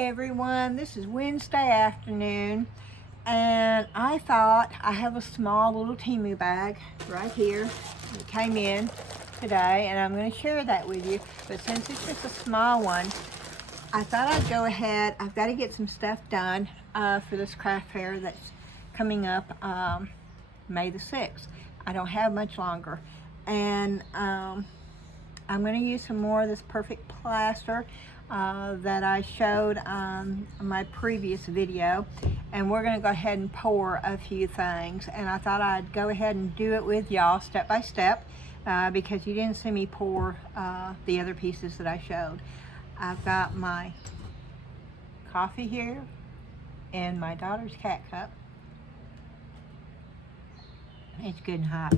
Hi everyone, this is Wednesday afternoon and I thought I have a small little Temu bag right here that came in today and I'm going to share that with you, but since it's just a small one, I thought I'd go ahead. I've got to get some stuff done for this craft fair that's coming up May the 6th. I don't have much longer, and I'm going to use some more of this Perfect Plaster that I showed on my previous video, and we're going to go ahead and pour a few things, and I thought I'd go ahead and do it with y'all step by step because you didn't see me pour the other pieces that I showed. I've got my coffee here and my daughter's cat cup. It's good and hot.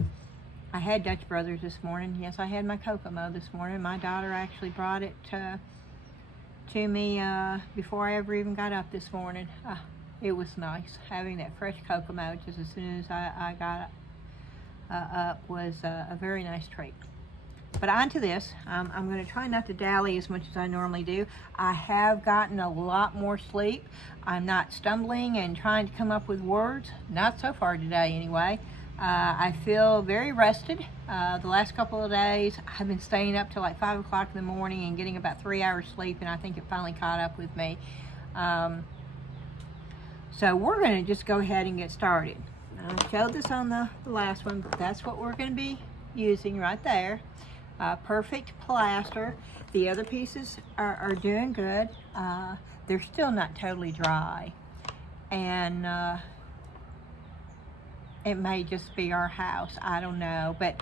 I had Dutch Brothers this morning. Yes, I had my Kokomo this morning. My daughter actually brought it to me before I ever even got up this morning. It was nice having that fresh Kokomo just as soon as I got up was a very nice treat. But on to this. I'm going to try not to dally as much as I normally do. I have gotten a lot more sleep. I'm not stumbling and trying to come up with words. Not so far today anyway. I feel very rested. The last couple of days I've been staying up till like 5 o'clock in the morning and getting about 3 hours sleep, and I think it finally caught up with me. So we're going to just go ahead and get started. I showed this on the last one, but that's what we're going to be using right there. Perfect Plaster. The other pieces are doing good. They're still not totally dry, and it may just be our house, I don't know, but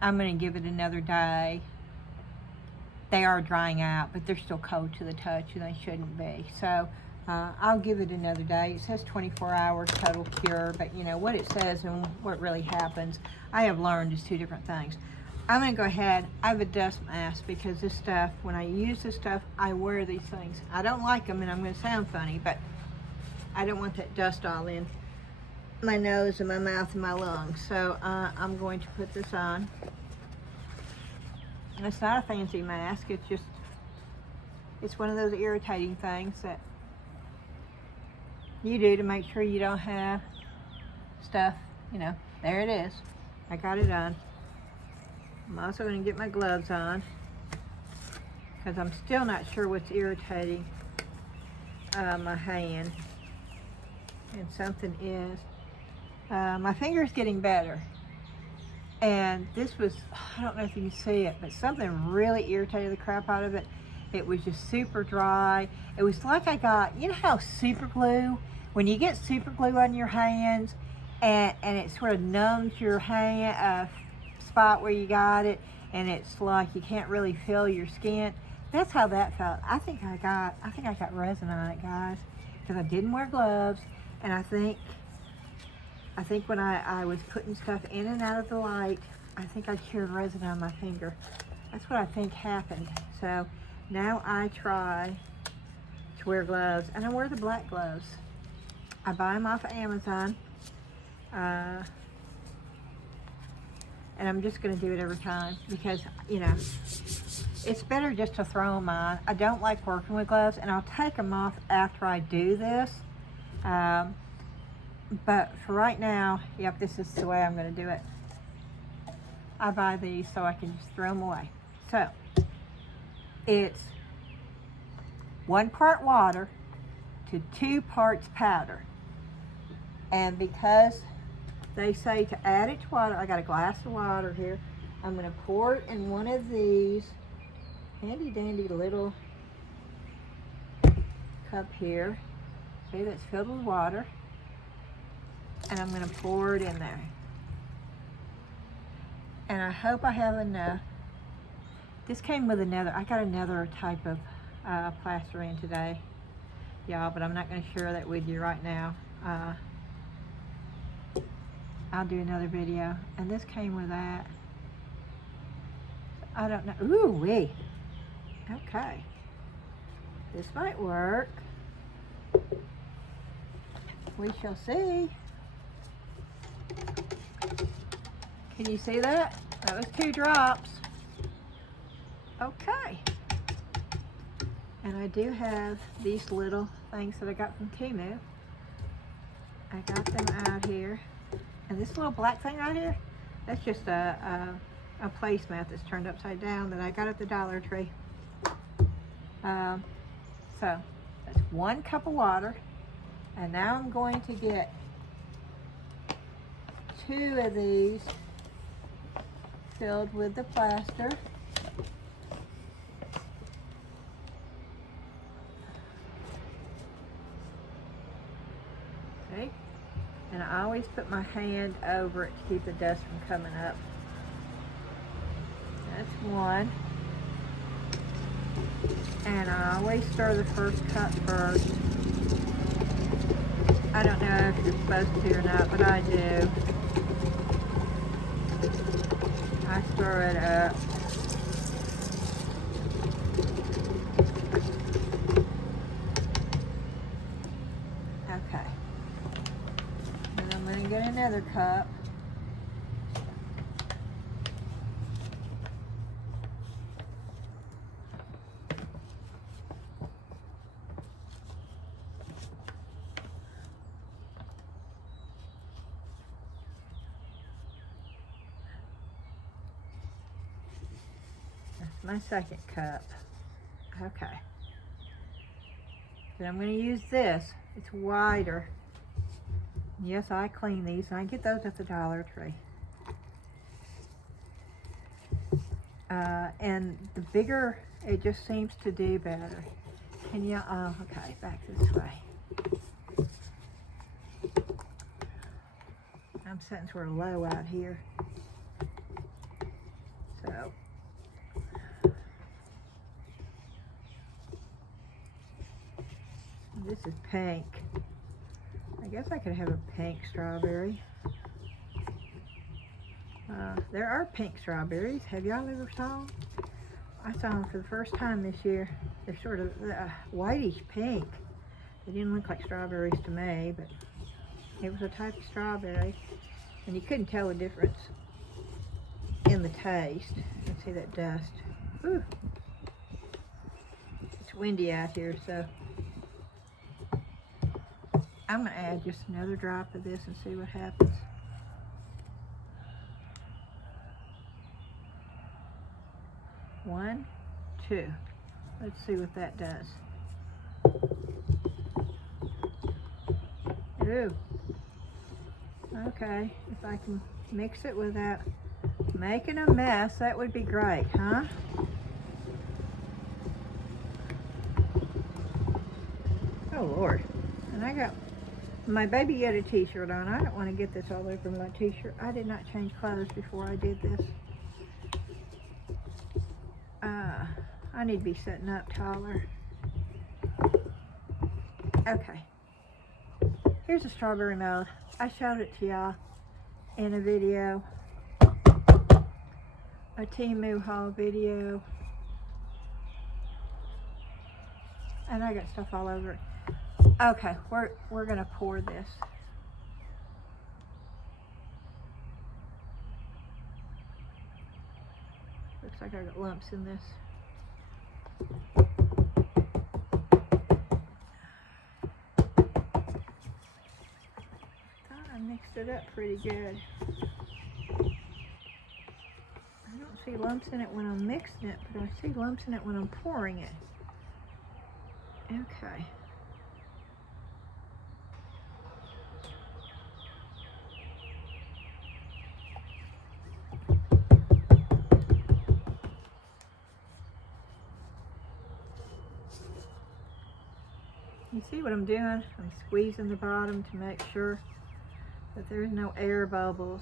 I'm going to give it another day. They are drying out, but they're still cold to the touch, and they shouldn't be. So I'll give it another day. It says 24 hours total cure, but you know what it says and what really happens, I have learned is two different things. I'm going to go ahead. I have a dust mask because this stuff, when I use this stuff, I wear these things. I don't like them, and I'm going to sound funny, but I don't want that dust all in my nose and my mouth and my lungs. So I'm going to put this on. And it's not a fancy mask. It's one of those irritating things that you do to make sure you don't have stuff, you know. There it is. I got it on. I'm also going to get my gloves on because I'm still not sure what's irritating my hand. And something is. My finger's getting better. And this was, I don't know if you can see it, but something really irritated the crap out of it. It was just super dry. It was like I got, you know how super glue, when you get super glue on your hands and it sort of numbs your hand, spot where you got it, and it's like you can't really feel your skin. That's how that felt. I think I got resin on it, guys, because I didn't wear gloves, and I think when I was putting stuff in and out of the light, I think I cured resin on my finger. That's what I think happened. So now I try to wear gloves, and I wear the black gloves. I buy them off of Amazon. And I'm just going to do it every time because, you know, it's better just to throw them on. I don't like working with gloves, and I'll take them off after I do this. But for right now, yep, this is the way I'm going to do it. I buy these so I can just throw them away. So, it's 1 part water to 2 parts powder. And because they say to add it to water, I got a glass of water here. I'm going to pour it in one of these handy dandy little cup here. See, that's filled with water. And I'm going to pour it in there. And I hope I have enough. This came with another, I got another type of plaster in today, y'all, but I'm not going to share that with you right now. I'll do another video. And this came with that. I don't know. Ooh wee. Okay. This might work. We shall see. Can you see that? That was 2 drops. Okay. And I do have these little things that I got from Temu. I got them out here. And this little black thing right here, that's just a placemat that's turned upside down that I got at the Dollar Tree. So that's 1 cup of water. And now I'm going to get 2 of these filled with the plaster. See? And I always put my hand over it to keep the dust from coming up. That's 1. And I always stir the first cup first. I don't know if you're supposed to or not, but I do. I stir it up. Okay. And I'm going to get another cup. That's my second cup. Okay. Then I'm going to use this. It's wider. Yes, I clean these. I get those at the Dollar Tree. And the bigger, it just seems to do better. Can you, okay, back this way. I'm sitting sort of low out here. So. This is pink. I guess I could have a pink strawberry. There are pink strawberries. Have y'all ever saw them? I saw them for the first time this year. They're sort of whitish pink. They didn't look like strawberries to me, but it was a type of strawberry. And you couldn't tell the difference in the taste. Let's see that dust. Whew. It's windy out here, so I'm going to add just another drop of this and see what happens. One, 2. Let's see what that does. Ooh. Okay, if I can mix it without making a mess, that would be great, huh? Oh Lord. And I got my Baby Yoda t-shirt on. I don't want to get this all over my t-shirt. I did not change clothes before I did this. I need to be sitting up taller. Okay. Here's a strawberry mold. I showed it to y'all in a video. A Temu haul video. And I got stuff all over it. Okay, we're gonna pour this. Looks like I got lumps in this. Thought I mixed it up pretty good. I don't see lumps in it when I'm mixing it, but I see lumps in it when I'm pouring it. Okay. You see what I'm doing? I'm squeezing the bottom to make sure that there's no air bubbles.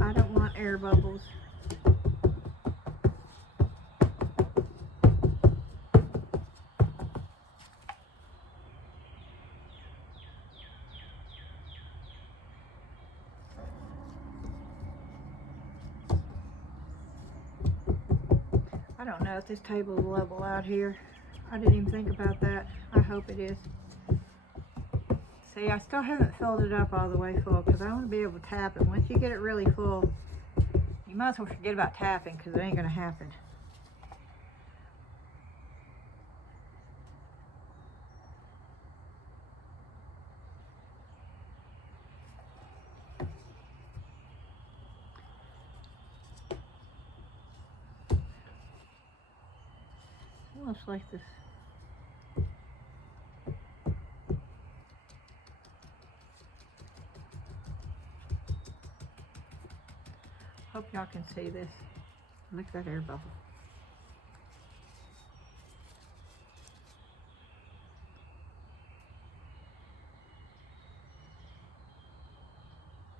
I don't want air bubbles. I don't know if this table will level out here. I didn't even think about that. I hope it is. See, I still haven't filled it up all the way full because I want to be able to tap it. Once you get it really full, You might as well forget about tapping because it ain't gonna happen. Almost like this. Hope y'all can see this. Look at that air bubble.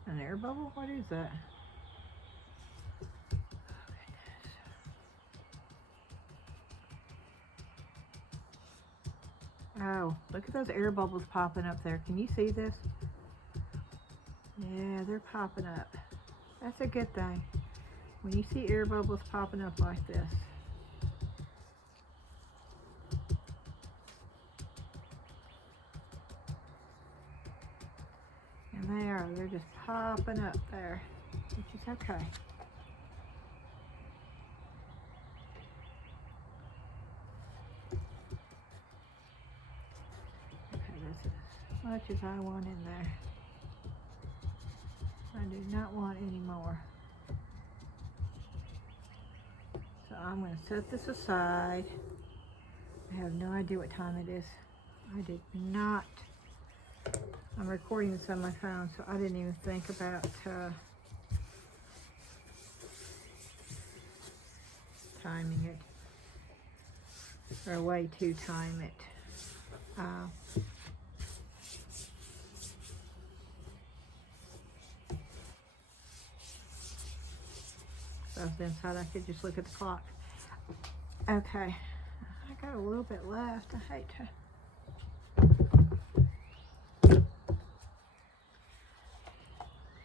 An air bubble? What is that? Oh, look at those air bubbles popping up there. Can you see this? Yeah, they're popping up. That's a good thing. When you see air bubbles popping up like this. And they're just popping up there, which is okay. Okay, that's as much as I want in there. I do not want any more. So I'm going to set this aside. I have no idea what time it is. I did not. I'm recording this on my phone, so I didn't even think about timing it, or a way to time it. If I was inside, I could just look at the clock. Okay, I got a little bit left. I hate to.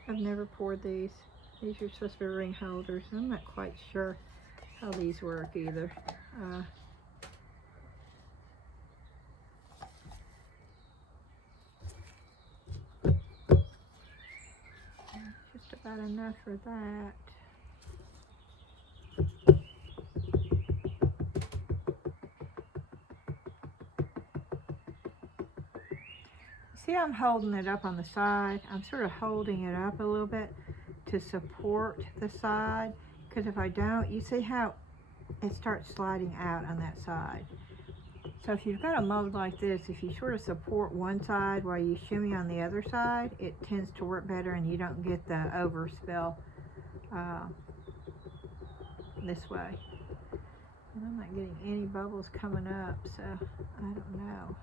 I've never poured these. These are supposed to be ring holders. I'm not quite sure how these work either. Just about enough for that. See, I'm holding it up on the side. I'm sort of holding it up a little bit to support the side, because if I don't, you see how it starts sliding out on that side. So if you've got a mold like this, if you sort of support one side while you shimmy on the other side, it tends to work better and you don't get the overspill this way. And I'm not getting any bubbles coming up, so I don't know.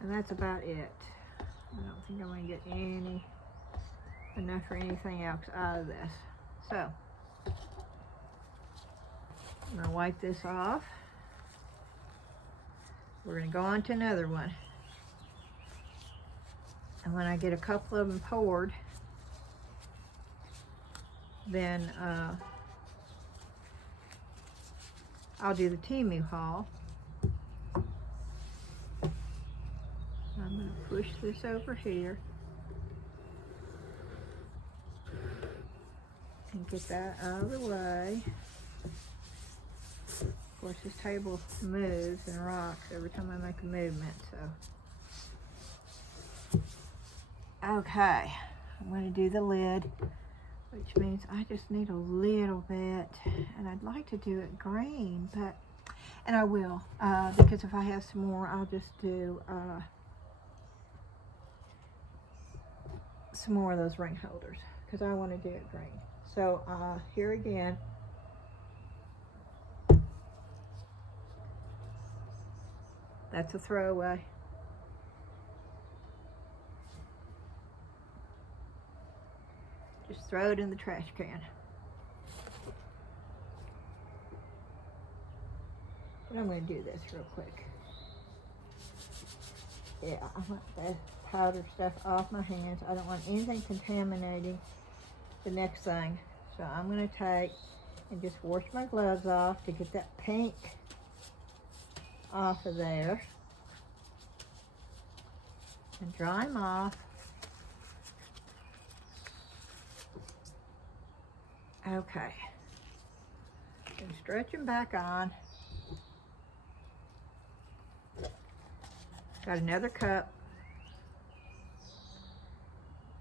And that's about it. I don't think I'm going to get enough for anything else out of this. So, I'm going to wipe this off. We're going to go on to another one. And when I get a couple of them poured, then I'll do the Temu haul. I'm going to push this over here and get that out of the way. Of course, this table moves and rocks every time I make a movement, so. Okay, I'm going to do the lid, which means I just need a little bit, and I'd like to do it green, but, and I will, because if I have some more, I'll just do some more of those ring holders, because I want to do it green. So here again, that's a throwaway. Just throw it in the trash can. But I'm going to do this real quick. Yeah, I want the powder stuff off my hands. I don't want anything contaminating the next thing. So I'm going to take and just wash my gloves off to get that pink off of there. And dry them off. Okay. And stretch them back on. Got another cup.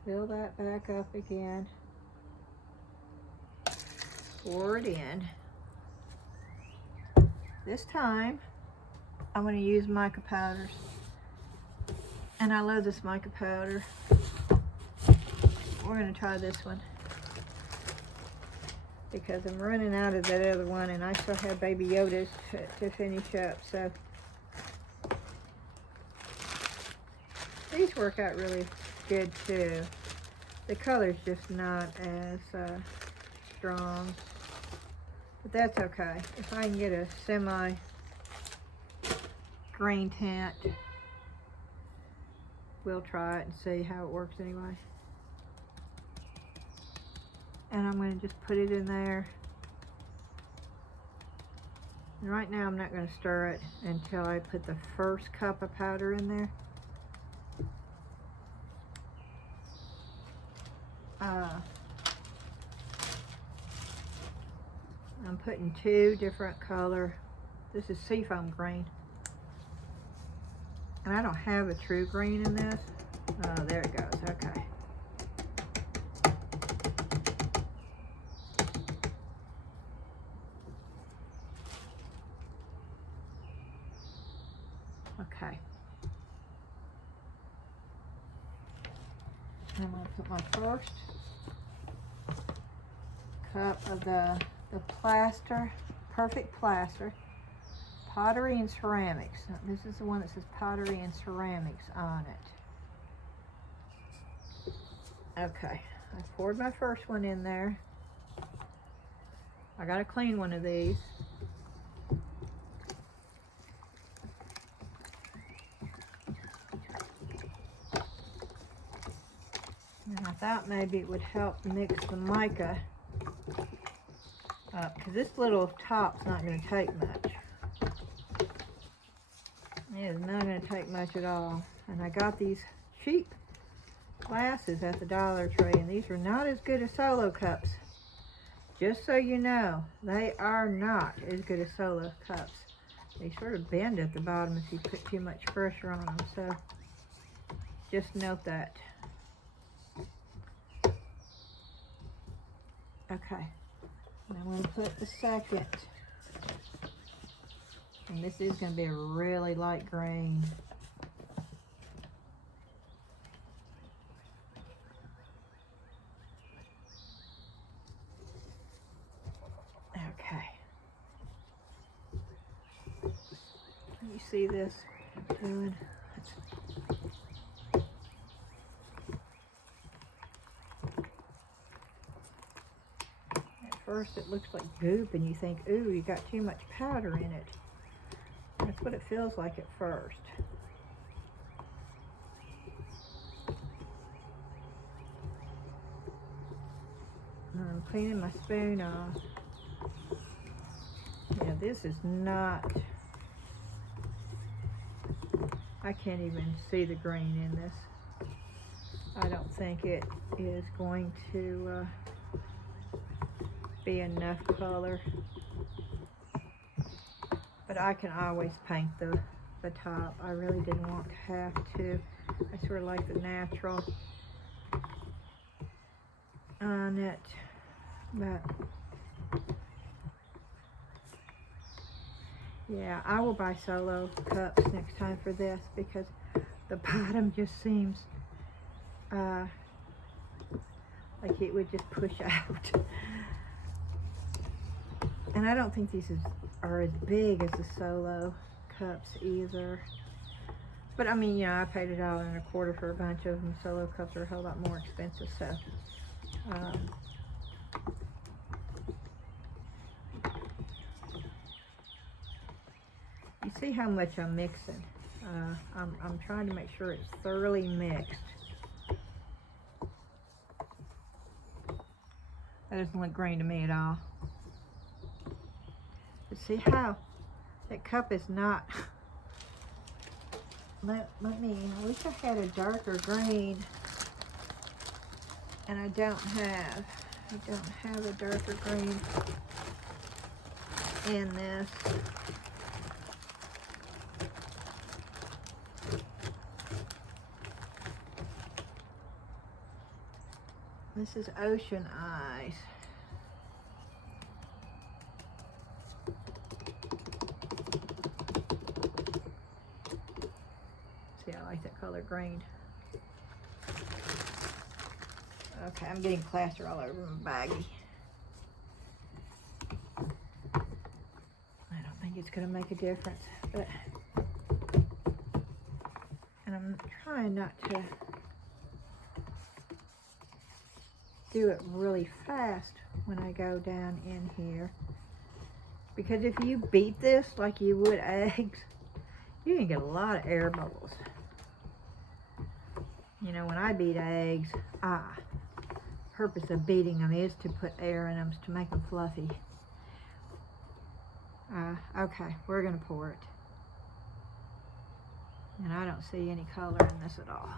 Fill that back up again. Pour it in. This time, I'm going to use mica powders. And I love this mica powder. We're going to try this one, because I'm running out of that other one, and I still have Baby Yoda's to finish up. So these work out really good too. The color's just not as strong, but that's okay. If I can get a semi green tint, we'll try it and see how it works anyway. And I'm going to just put it in there. And right now I'm not going to stir it until I put the first cup of powder in there. I'm putting 2 different color. This is seafoam green. And I don't have a true green in this. Oh, there it goes. Okay. Okay. I'm going to put my first cup of the plaster, Perfect Plaster, pottery and ceramics. Now, this is the one that says pottery and ceramics on it. Okay, I poured my first one in there. I got to clean one of these. And I thought maybe it would help mix the mica up, because this little top's not going to take much. It is not going to take much at all. And I got these cheap glasses at the Dollar Tree, and these are not as good as Solo cups. Just so you know, they are not as good as Solo cups. They sort of bend at the bottom if you put too much pressure on them, so just note that. Okay, and I'm going to put the second, and this is going to be a really light green. Okay, you see this doing? First it looks like goop and you think, ooh, you got too much powder in it. That's what it feels like at first. And I'm cleaning my spoon off. Yeah, this is not, I can't even see the green in this. I don't think it is going to be enough color, but I can always paint the top. I really didn't want to have to. I sort of like the natural on it, but yeah, I will buy Solo cups next time for this, because the bottom just seems like it would just push out. And I don't think these are as big as the Solo cups either. But I mean, I paid $1.25 for a bunch of them. Solo cups are a whole lot more expensive, so. You see how much I'm mixing. I'm trying to make sure it's thoroughly mixed. That doesn't look green to me at all. But see how that cup is not, let me, I wish I had a darker green, and I don't have. I don't have a darker green in this. This is Ocean Eyes. See, I like that color green. Okay, I'm getting plaster all over my baggie. I don't think it's gonna make a difference, but, and I'm trying not to do it really fast when I go down in here, because if you beat this like you would eggs, you can get a lot of air bubbles. You know, when I beat eggs, purpose of beating them is to put air in them, to make them fluffy. Okay, we're gonna pour it. And I don't see any color in this at all.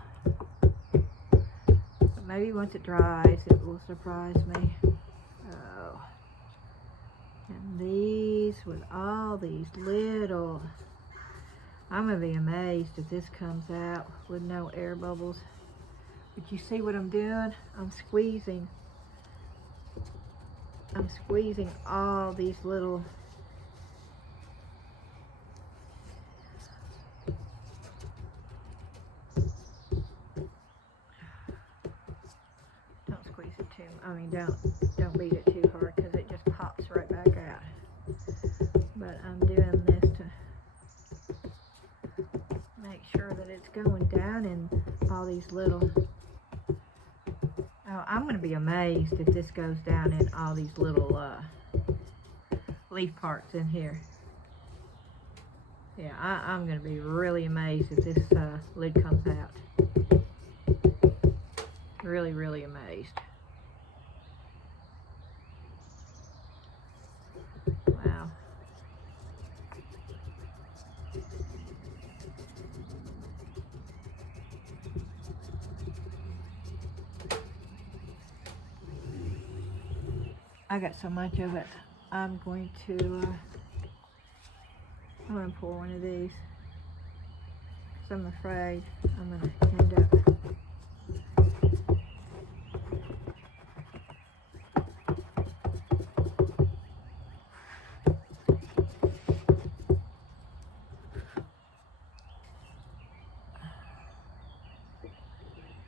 But maybe once it dries, it will surprise me. Oh. And these, with all these little, I'm gonna be amazed if this comes out with no air bubbles. But you see what I'm doing? I'm squeezing all these little, don't squeeze it too, don't beat it too hard, because it just pops right back out. But I'm doing this to make sure that it's going down in all these little, oh, I'm going to be amazed if this goes down in all these little leaf parts in here. Yeah, I'm going to be really amazed if this lid comes out. Really, really amazed. Wow. I got so much of it. I'm going to pour one of these, because I'm afraid I'm going to end up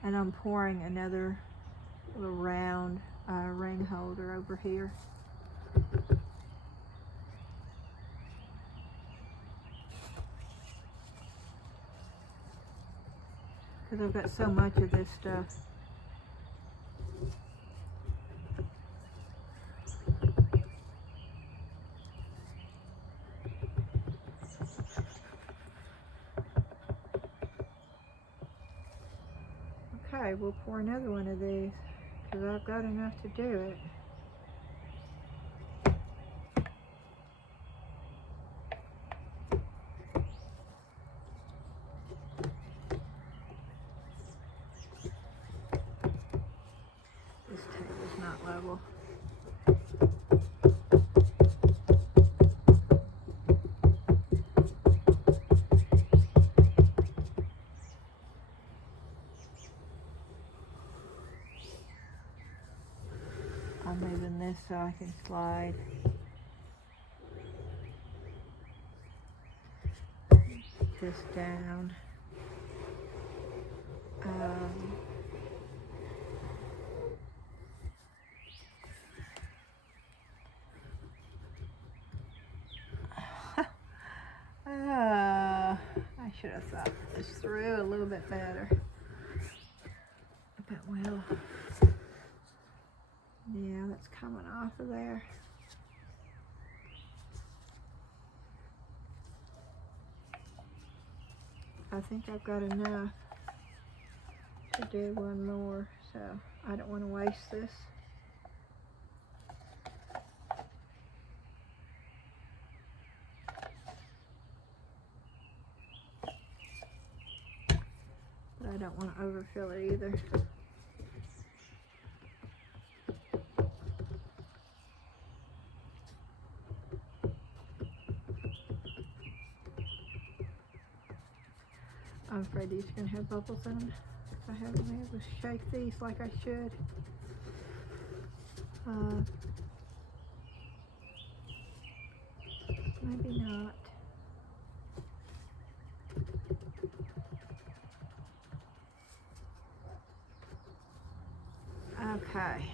and I'm pouring another little round ring holder over here. Because I've got so much of this stuff. Okay, we'll pour another one of these, because I've got enough to do it. This table's not level. I'm moving this so I can slide this down. I should have thought this through a little bit better. But well, yeah, that's coming off of there. I think I've got enough to do one more, so I don't want to waste this. But I don't want to overfill it either. I'm afraid these are going to have bubbles in them. I haven't been able to shake these like I should. Maybe not. Okay.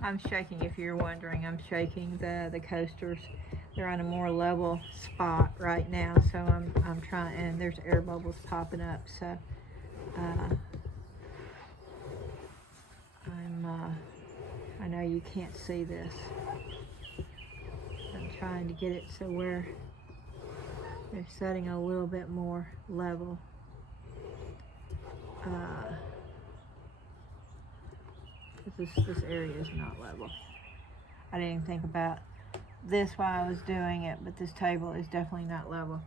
I'm shaking, if you're wondering, I'm shaking the coasters. They're on a more level spot right now, so I'm trying, and there's air bubbles popping up, so I know you can't see this. I'm trying to get it so where they're setting a little bit more level. This area is not level. I didn't even think about this while I was doing it, but this table is definitely not level.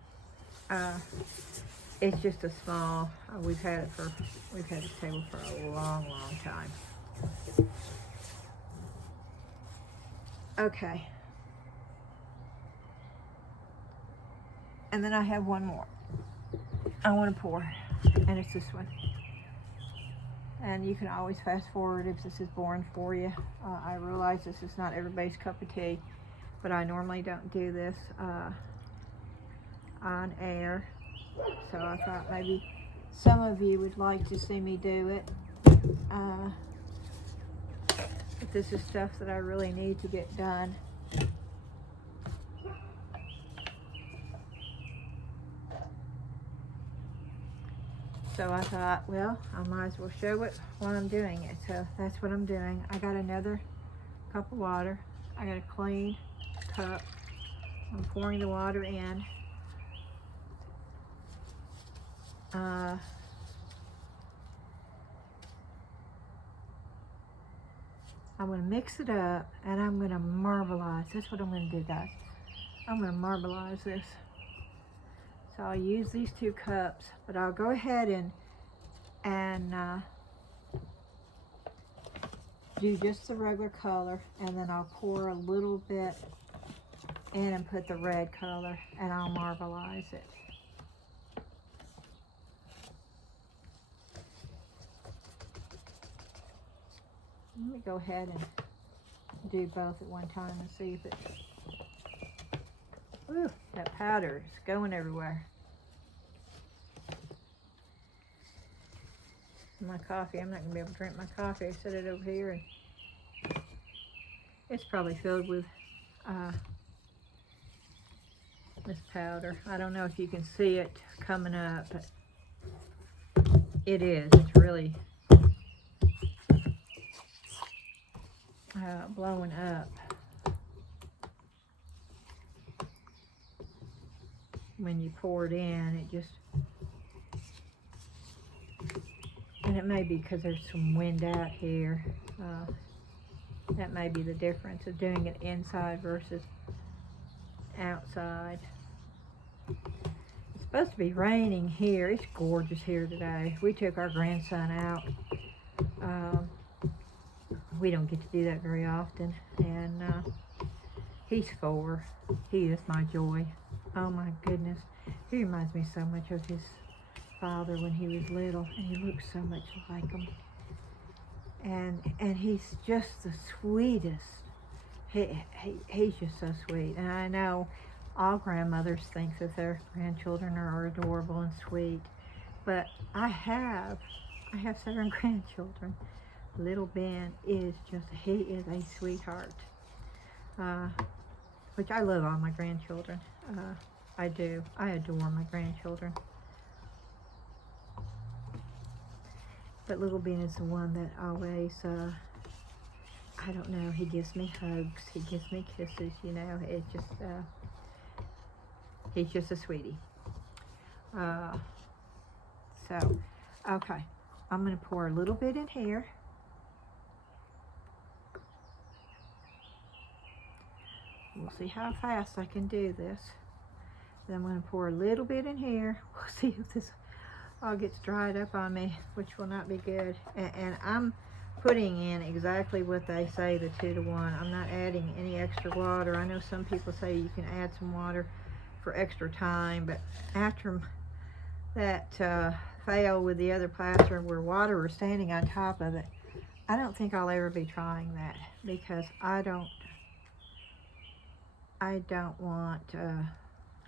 It's just a small. We've had this table for a long time. Okay. And then I have one more I want to pour, and it's this one. And you can always fast forward if this is boring for you. I realize this is not everybody's cup of tea, but I normally don't do this on air. So I thought maybe some of you would like to see me do it. But this is stuff that I really need to get done. So I thought, well, I might as well show it while I'm doing it. So that's what I'm doing. I got another cup of water. I got a clean cup. I'm pouring the water in. I'm going to mix it up, and I'm going to marbleize. That's what I'm going to do, guys. I'm going to marbleize this. So I'll use these 2 cups, but I'll go ahead and do just the regular color, and then I'll pour a little bit in and put the red color, and I'll marbleize it. Let me go ahead and do both at one time and see if it... Ooh, that powder is going everywhere. My coffee, I'm not going to be able to drink my coffee. I set it over here, and it's probably filled with this powder. I don't know if you can see it coming up, but it is. It's really blowing up. When you pour it in, it just, and it may be because there's some wind out here. That may be the difference of doing it inside versus outside. It's supposed to be raining here. It's gorgeous here today. We took our grandson out. We don't get to do that very often, and he's 4. He is my joy. Oh my goodness, he reminds me so much of his father when he was little, and he looks so much like him. And he's just the sweetest. He's just so sweet. And I know all grandmothers think that their grandchildren are adorable and sweet, but I have 7 grandchildren. Little Ben is just, he is a sweetheart. Which I love all my grandchildren. I do. I adore my grandchildren. But little Ben is the one that always, I don't know, he gives me hugs, he gives me kisses, you know, it's just, he's just a sweetie. So, okay, I'm going to pour a little bit in here. We'll see how fast I can do this. Then I'm going to pour a little bit in here. We'll see if this all gets dried up on me, which will not be good. And I'm putting in exactly what they say, the 2 to 1. I'm not adding any extra water. I know some people say you can add some water for extra time, but after that fail with the other plaster where water was standing on top of it, I don't think I'll ever be trying that, because I don't want,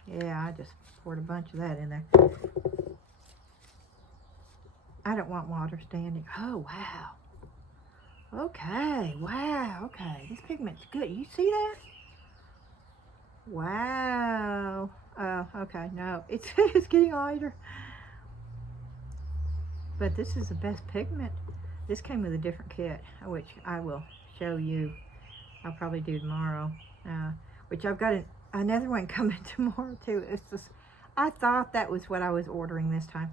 yeah, I just poured a bunch of that in there. I don't want water standing. Oh, wow. Okay, wow, okay. This pigment's good. You see that? Wow. Oh, okay, no. It's getting lighter. But this is the best pigment. This came with a different kit, which I will show you. I'll probably do tomorrow. Which I've got another one coming tomorrow too. It's just, I thought that was what I was ordering this time.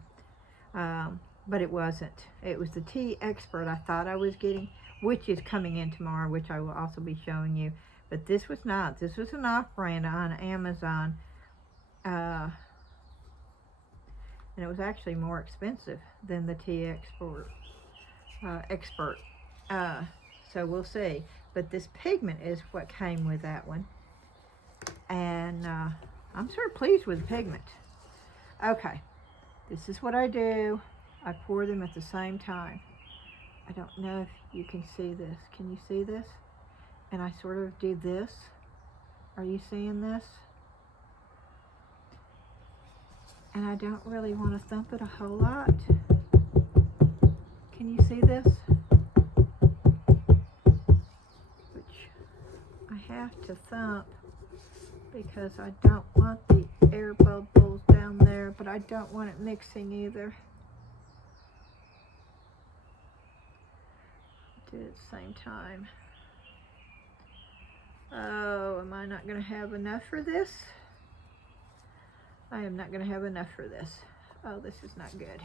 But it wasn't. It was the Tea Expert I thought I was getting, which is coming in tomorrow, which I will also be showing you. But this was not. This was an off-brand on Amazon. And it was actually more expensive than the Tea Expert. So we'll see. But this pigment is what came with that one. And I'm sort of pleased with the pigment. Okay. This is what I do. I pour them at the same time. I don't know if you can see this. Can you see this? And I sort of do this. Are you seeing this? And I don't really want to thump it a whole lot. Can you see this? Which I have to thump because I don't want the air bubbles down there, but I don't want it mixing either. Do it at the same time. Oh, am I not going to have enough for this? I am not going to have enough for this. Oh, this is not good.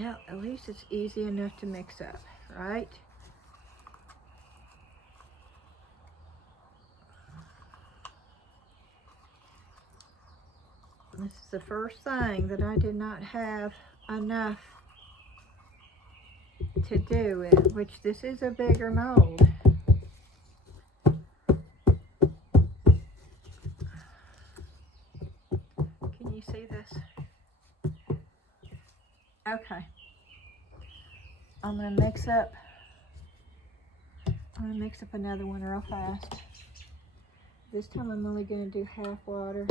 Well, at least it's easy enough to mix up, right? This is the first thing that I did not have enough to do it, which this is a bigger mold. Can you see this? Okay. I'm gonna mix up another one real fast. This time I'm only gonna do half water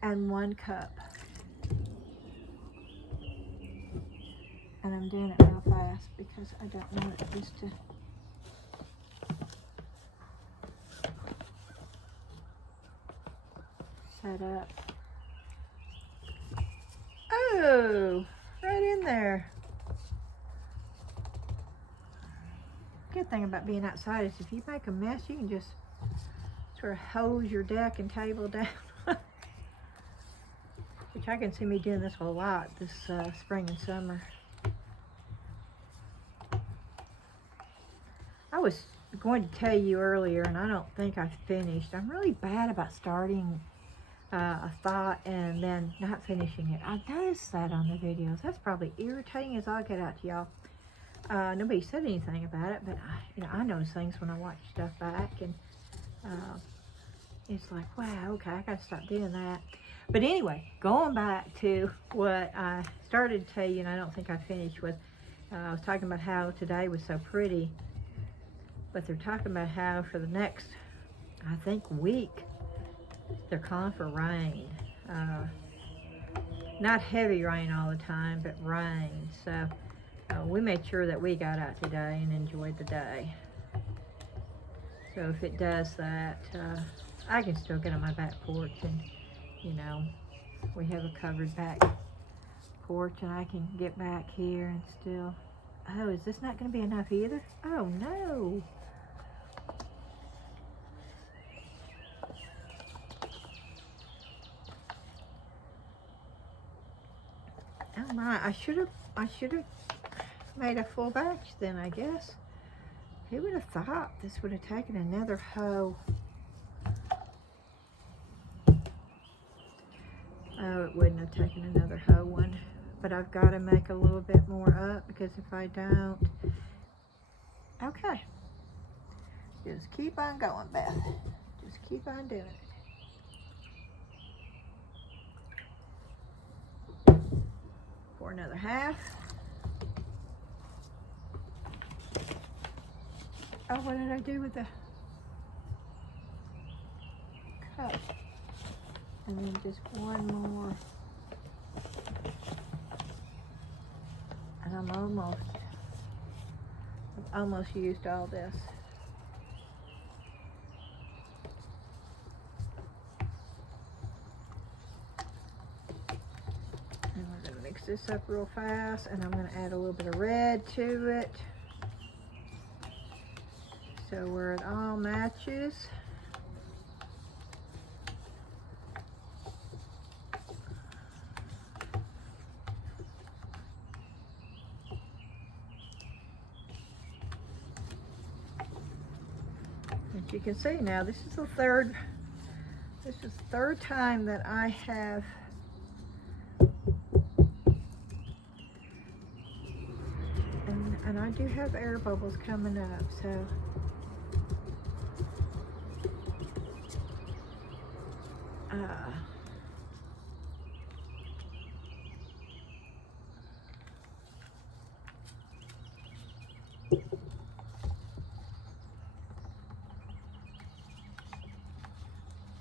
and 1 cup. And I'm doing it real fast because I don't want it just to set up. Oh, right in there. Good thing about being outside is if you make a mess, you can just sort of hose your deck and table down. Which I can see me doing this a lot this spring and summer. I was going to tell you earlier, and I don't think I finished. I'm really bad about starting a thought and then not finishing it. I noticed that on the videos. That's probably irritating as I'll get out to y'all. Nobody said anything about it, but I notice things when I watch stuff back, and it's like, wow, okay, I gotta stop doing that. But anyway, going back to what I started to tell you, and I don't think I finished with, I was talking about how today was so pretty, but they're talking about how for the next, I think, week, they're calling for rain. Not heavy rain all the time, but rain. So we made sure that we got out today and enjoyed the day. So if it does that, I can still get on my back porch, and we have a covered back porch, and I can get back here and still. Oh, is this not going to be enough either? Oh no. Oh my, I should have made a full batch then, I guess. Who would have thought this would have taken another hoe? Oh, it wouldn't have taken another hoe one. But I've got to make a little bit more up, because if I don't... Okay. Just keep on going, Beth. Just keep on doing it. For another half. Oh, what did I do with the cup? And then just one more. And I've almost used all this. And we're gonna mix this up real fast, and I'm gonna add a little bit of red to it, so where it all matches. As you can see now, this is the third time that I have and I do have air bubbles coming up, so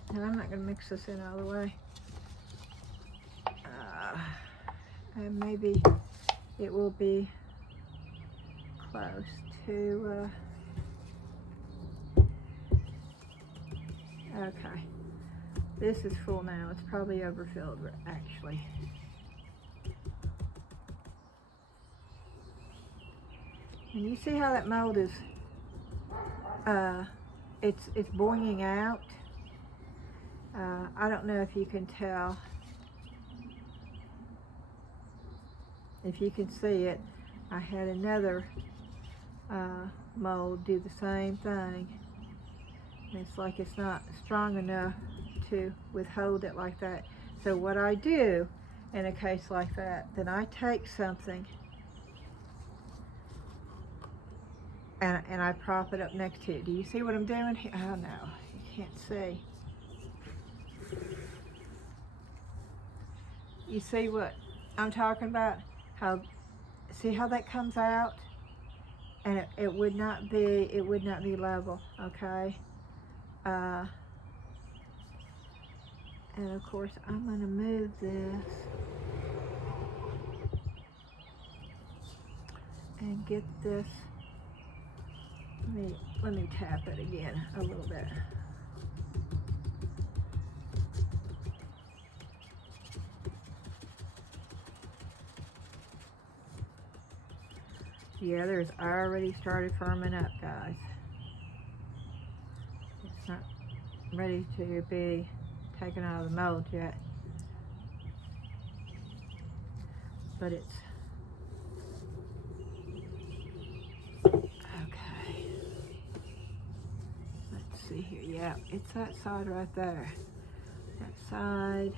and I'm not going to mix this in all the way. And maybe it will be close to, okay. This is full now. It's probably overfilled, actually. And you see how that mold is, it's boinging out. I don't know if you can tell, if you can see it. I had another mold do the same thing. It's like it's not strong enough to withhold it like that. So what I do in a case like that, then I take something and I prop it up next to it. Do you see what I'm doing here? Oh no, you can't see. You see what I'm talking about? See how that comes out? And it would not be level, okay? And of course I'm gonna move this and get this. Let me tap it again a little bit. The other's already started firming up, guys. It's not ready to be taken out of the mold yet, but it's okay. Let's see here. Yeah, it's that side right there. That side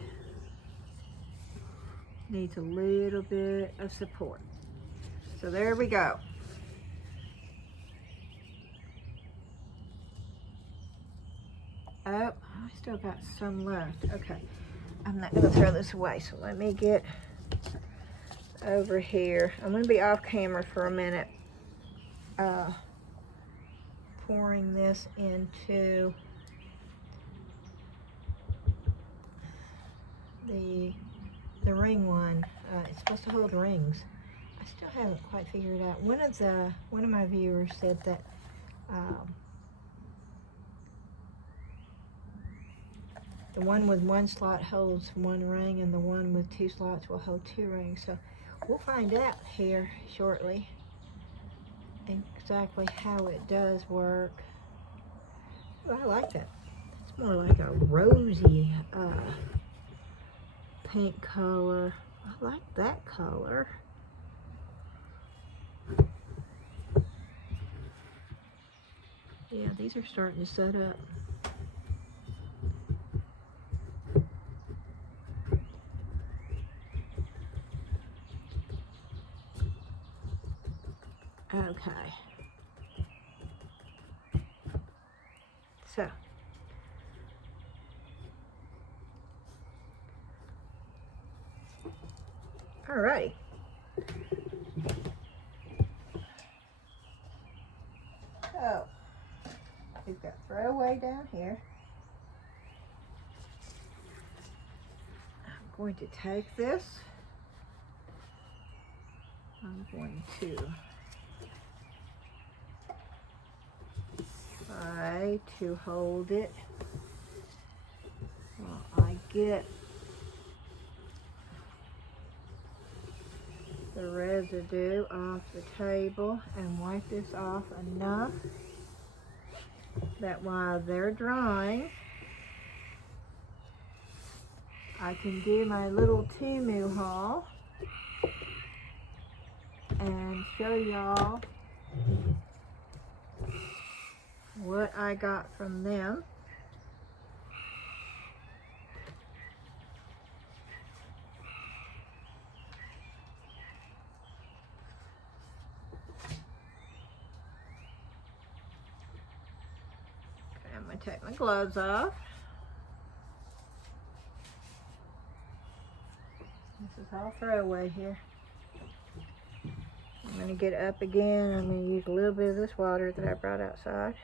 needs a little bit of support. So there we go. Oh, I still got some left. Okay, I'm not gonna throw this away, so let me get over here. I'm gonna be off camera for a minute, pouring this into the ring one. It's supposed to hold rings. I still haven't quite figured it out. One of my viewers said that the one with one slot holds one ring, and the one with two slots will hold two rings. So we'll find out here shortly exactly how it does work. Oh, I like that. It's more like a rosy pink color. I like that color. Yeah, these are starting to set up. Okay. So. Alrighty. So, we've got throwaway down here. I'm going to take this. I'm going to try to hold it while I get the residue off the table and wipe this off enough that while they're drying, I can do my little Temu haul and show y'all what I got from them. Okay, I'm going to take my gloves off. This is all throwaway here. I'm going to get up again. I'm going to use a little bit of this water that I brought outside.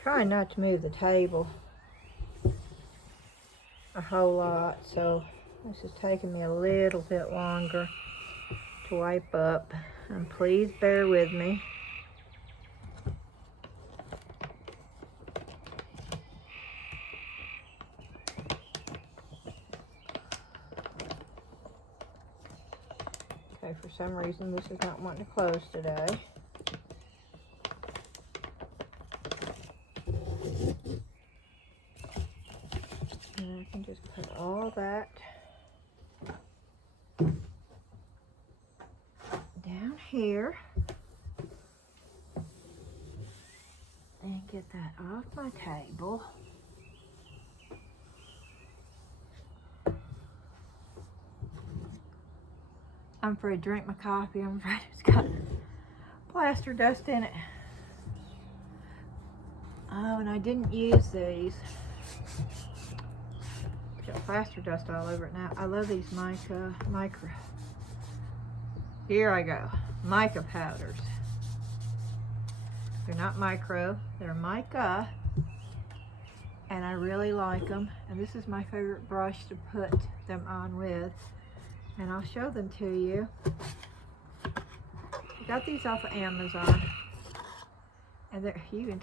Try not to move the table a whole lot, so this is taking me a little bit longer to wipe up, and please bear with me. Okay, for some reason this is not wanting to close today. And I can just put all that down here and get that off my table. I'm afraid to drink my coffee. I'm afraid it's got plaster dust in it. Oh, and I didn't use these. Got plaster dust all over it now. I love these micro. Here I go. Mica powders. They're not micro, they're mica. And I really like them. And this is my favorite brush to put them on with. And I'll show them to you. I got these off of Amazon. And you can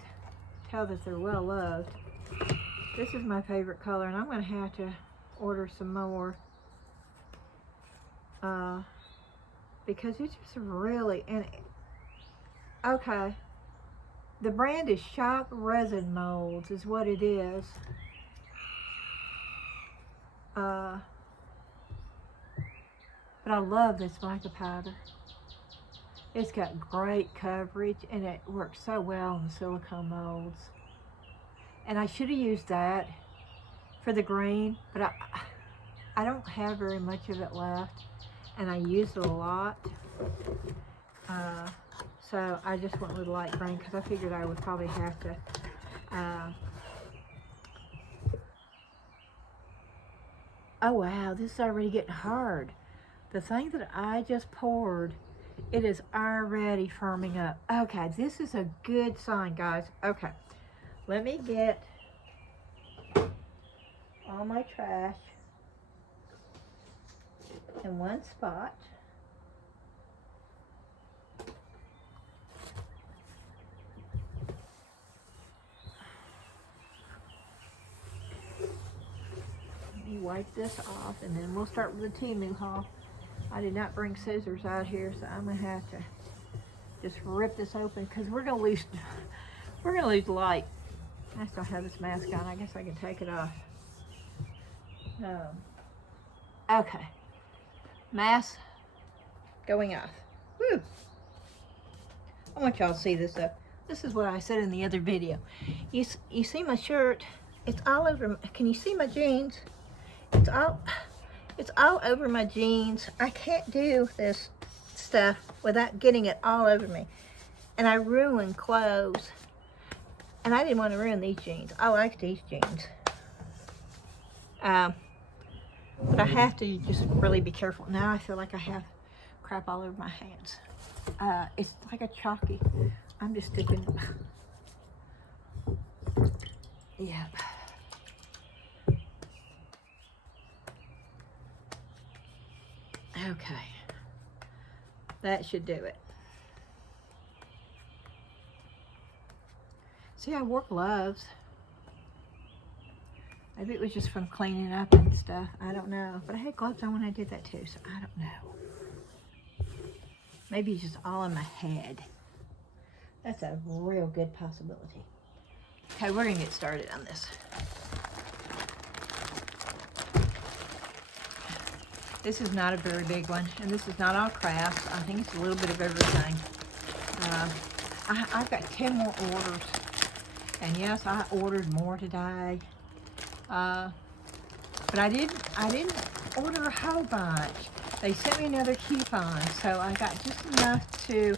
tell that they're well loved. This is my favorite color, and I'm going to have to order some more because it's just really, okay, the brand is Resin Molds is what it is. But I love this mica powder. It's got great coverage, and it works so well in silicone molds. And I should have used that for the green, but I don't have very much of it left, and I use it a lot. So I just went with light green because I figured I would probably have to oh wow, this is already getting hard. The thing that I just poured, it is already firming up. Okay, this is a good sign, guys. Okay, let me get all my trash in one spot. Let me wipe this off, and then we'll start with the Temu haul. I did not bring scissors out here, so I'm gonna have to just rip this open because we're gonna lose light I still have this mask on. I guess I can take it off. Okay. Mask going off. Woo. I want y'all to see this though. This is what I said in the other video. You see my shirt? It's all over. Can you see my jeans? It's all over my jeans. I can't do this stuff without getting it all over me. And I ruin clothes. And I didn't want to ruin these jeans. I like these jeans. But I have to just really be careful. Now I feel like I have crap all over my hands. It's like a chalky. I'm just sticking. Yeah. Okay. That should do it. See, I wore gloves. Maybe it was just from cleaning up and stuff. I don't know. But I had gloves on when I did that too, so I don't know. Maybe it's just all in my head. That's a real good possibility. Okay, we're gonna get started on this. This is not a very big one, and this is not all crafts. I think it's a little bit of everything. I've got 10 more orders, and yes, I ordered more today. But I didn't order a whole bunch. They sent me another coupon, so I got just enough to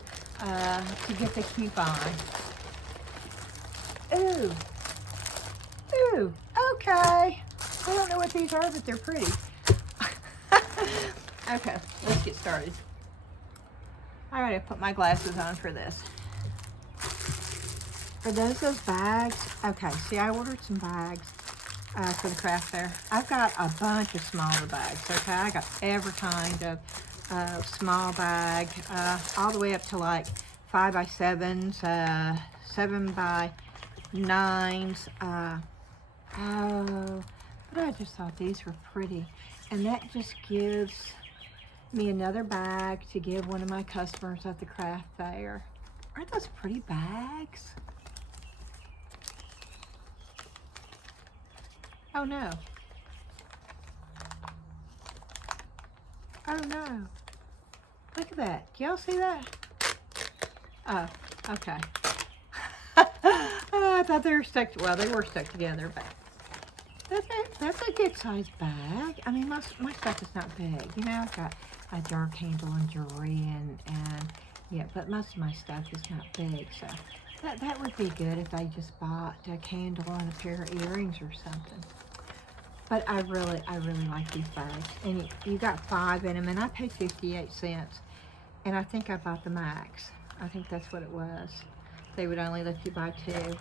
get the coupon. Ooh, ooh, okay. I don't know what these are, but they're pretty. Okay, let's get started. I gotta put my glasses on for this. Are those bags? Okay, see, I ordered some bags for the craft fair. I've got a bunch of smaller bags, okay? I got every kind of small bag, all the way up to like 5x7s, 7x9s. Oh, but I just thought these were pretty. And that just gives me another bag to give one of my customers at the craft fair. Aren't those pretty bags? Oh no. Oh no. Look at that. Do y'all see that? Oh, okay. I thought they were stuck, well, they were stuck together, but that's a good sized bag. I mean, my stuff is not big. You know, I've got a jar candle and jewelry and yeah, but most of my stuff is not big, so that would be good if I just bought a candle and a pair of earrings or something. But I really like these bags. And you got 5 in them, and I paid 58 cents. And I think I bought the max. I think that's what it was. They would only let you buy 2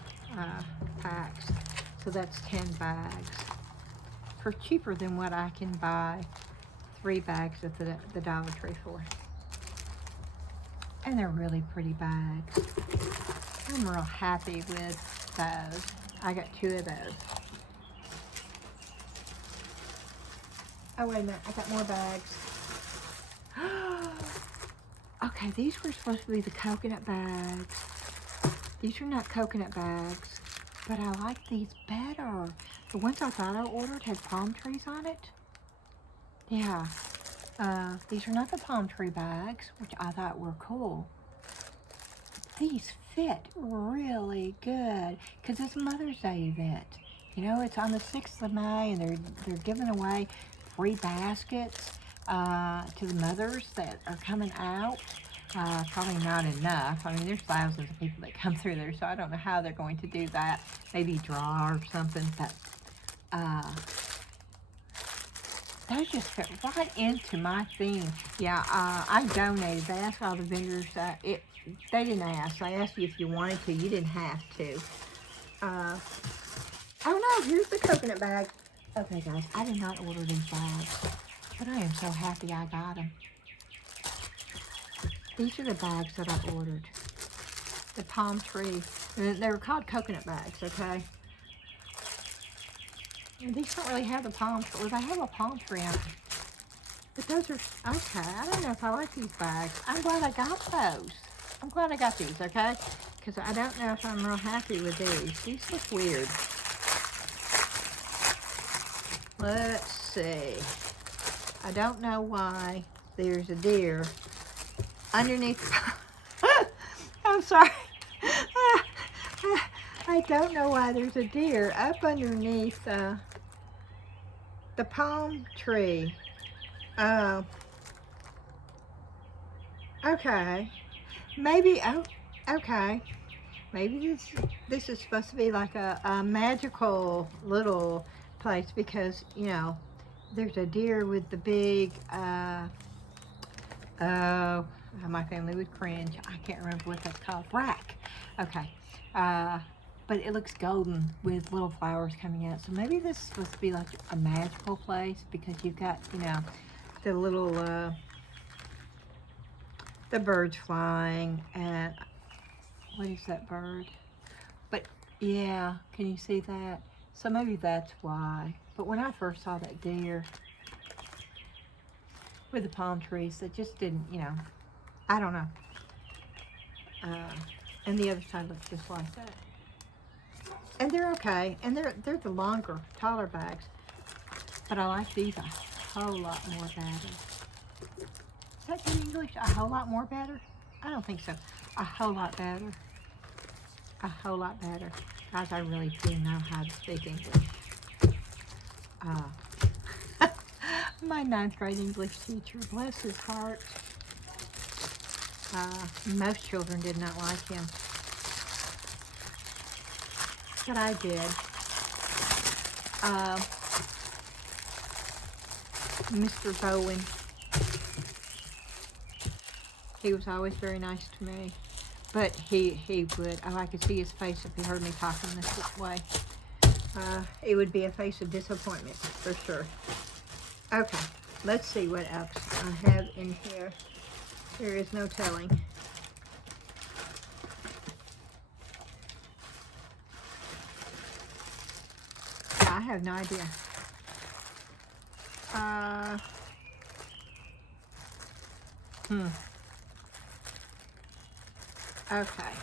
packs. So that's 10 bags. For cheaper than what I can buy 3 bags at the Dollar Tree for. And they're really pretty bags. I'm real happy with those. I got 2 of those. Oh, wait a minute, I got more bags. Okay, these were supposed to be the coconut bags. These are not coconut bags, but I like these better. The ones I thought I ordered had palm trees on it. Yeah, these are not the palm tree bags, which I thought were cool. These fit really good, because it's Mother's Day event. You know, it's on the 6th of May, and they're giving away free baskets to the mothers that are coming out. Probably not enough. I mean, there's thousands of people that come through there, so I don't know how they're going to do that. Maybe draw or something, but those just fit right into my theme. Yeah, I donated. They asked all the vendors. They didn't ask. They asked you if you wanted to. You didn't have to. Oh no, here's the coconut bag. Okay, guys, I did not order these bags, but I am so happy I got them. These are the bags that I ordered. The palm tree. They were called coconut bags, okay? And these don't really have the palm tree. Well, they have a palm tree on them. But those are, okay, I don't know if I like these bags. I'm glad I got those. I'm glad I got these, okay? because I don't know if I'm real happy with these. These look weird. Let's see. I don't know why there's a deer underneath. I'm sorry. I don't know why there's a deer up underneath the palm tree. Okay. Maybe, oh, okay. Maybe this is supposed to be like a magical little place because, you know, there's a deer with the big, oh, my family would cringe. I can't remember what that's called. Rack. Okay. But it looks golden with little flowers coming out. So maybe this is supposed to be like a magical place because you've got, you know, the little, the birds flying and what is that bird? But yeah, can you see that? So maybe that's why. But when I first saw that deer with the palm trees, it just didn't, you know, I don't know. And the other side looks just like that. And they're okay. And they're the longer, taller bags. But I like these a whole lot more better. Is that good English? A whole lot more better? I don't think so. A whole lot better. A whole lot better. Guys, I really do know how to speak English. My 9th grade English teacher, bless his heart. Most children did not like him. But I did. Mr. Bowen. He was always very nice to me. But he would, oh, I could see his face if he heard me talking this way. It would be a face of disappointment, for sure. Okay, let's see what else I have in here. There is no telling. I have no idea. Okay.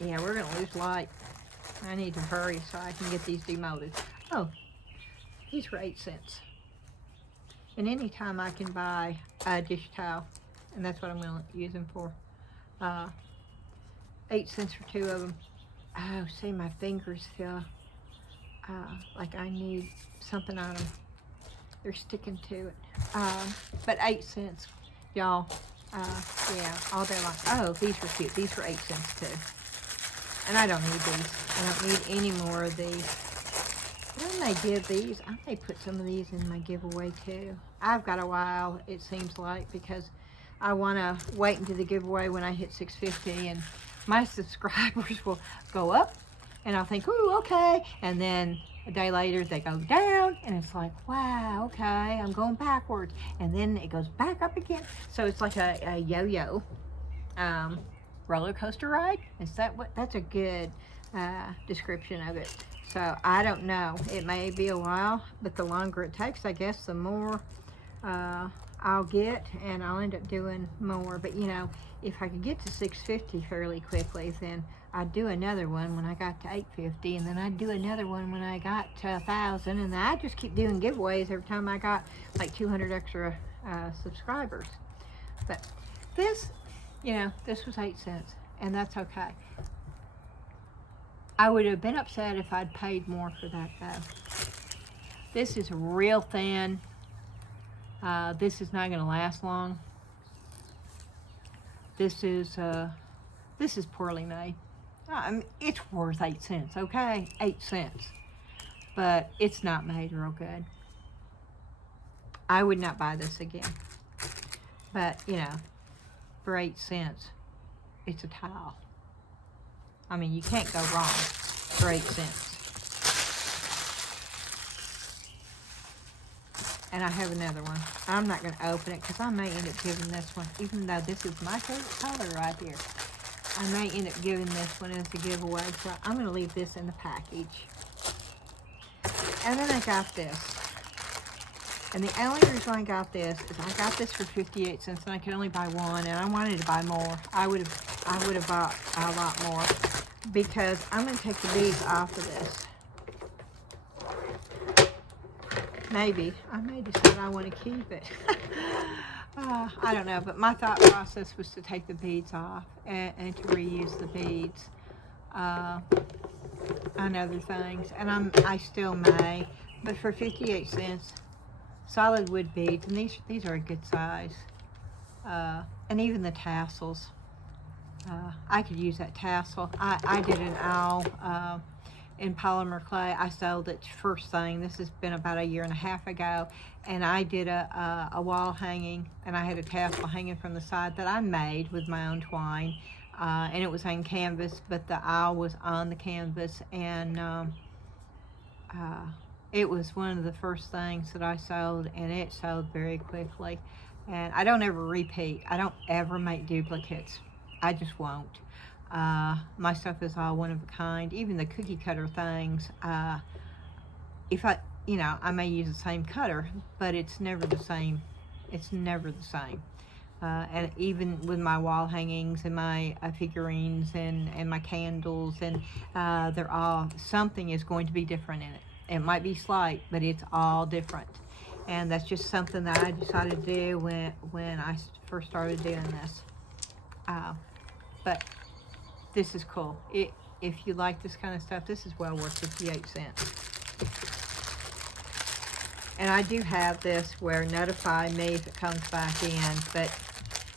Yeah, we're gonna lose light. I need to hurry so I can get these demolded. Oh, these were 8 cents. And anytime I can buy a dish towel, and that's what I'm gonna use them for. 8 cents for 2 of them. Oh, see, my fingers feel like I need something on them. They're sticking to it. But 8 cents, y'all. Yeah, all day long. Oh, these were cute. These were 8 cents too. And I don't need these. I don't need any more of these. When they give these, I may put some of these in my giveaway too. I've got a while, it seems like, because I want to wait until the giveaway when I hit 650 and my subscribers will go up and I'll think, ooh, okay. And then a day later they go down and it's like, wow, okay, I'm going backwards. And then it goes back up again. So it's like a yo-yo roller coaster ride. Is that what? That's a good description of it. So I don't know. It may be a while, but the longer it takes, I guess, the more I'll get, and I'll end up doing more. But you know, if I could get to 650 fairly quickly, then I'd do another one when I got to 850, and then I'd do another one when I got to 1,000, and then I'd just keep doing giveaways every time I got like 200 extra subscribers. But this, you know, this was 8 cents, and that's okay. I would have been upset if I'd paid more for that though. This is real thin. This is not going to last long. This is poorly made. I mean, it's worth 8 cents, okay? 8 cents. But it's not made real good. I would not buy this again. But, you know, for 8 cents, it's a towel. I mean, you can't go wrong for 8 cents. And I have another one. I'm not going to open it because I may end up giving this one, even though this is my favorite color right here. I may end up giving this one as a giveaway. So I'm going to leave this in the package. And then I got this. And the only reason I got this is I got this for 58 cents and I could only buy one, and I wanted to buy more. I would have bought a lot more, because I'm going to take the beads off of this. Maybe. I may decide I want to keep it. I don't know, but my thought process was to take the beads off and to reuse the beads on other things. And I still may, but for 58 cents, solid wood beads, and these are a good size. And even the tassels. I could use that tassel. I did an owl in polymer clay. I sold it first thing. This has been about 1.5 years ago, and I did a wall hanging, and I had a tassel hanging from the side that I made with my own twine, and it was on canvas, but the owl was on the canvas, and it was one of the first things that I sold, and it sold very quickly. And I don't ever repeat. I don't ever make duplicates. I just won't. My stuff is all one of a kind. Even the cookie cutter things, if I may use the same cutter, but it's never the same. It's never the same. And even with my wall hangings and my figurines and my candles, and they're all, something is going to be different in it. It might be slight, but it's all different. And that's just something that I decided to do when I first started doing this. But this is cool. If you like this kind of stuff, this is well worth 58 cents. And I do have this where notify me if it comes back in, but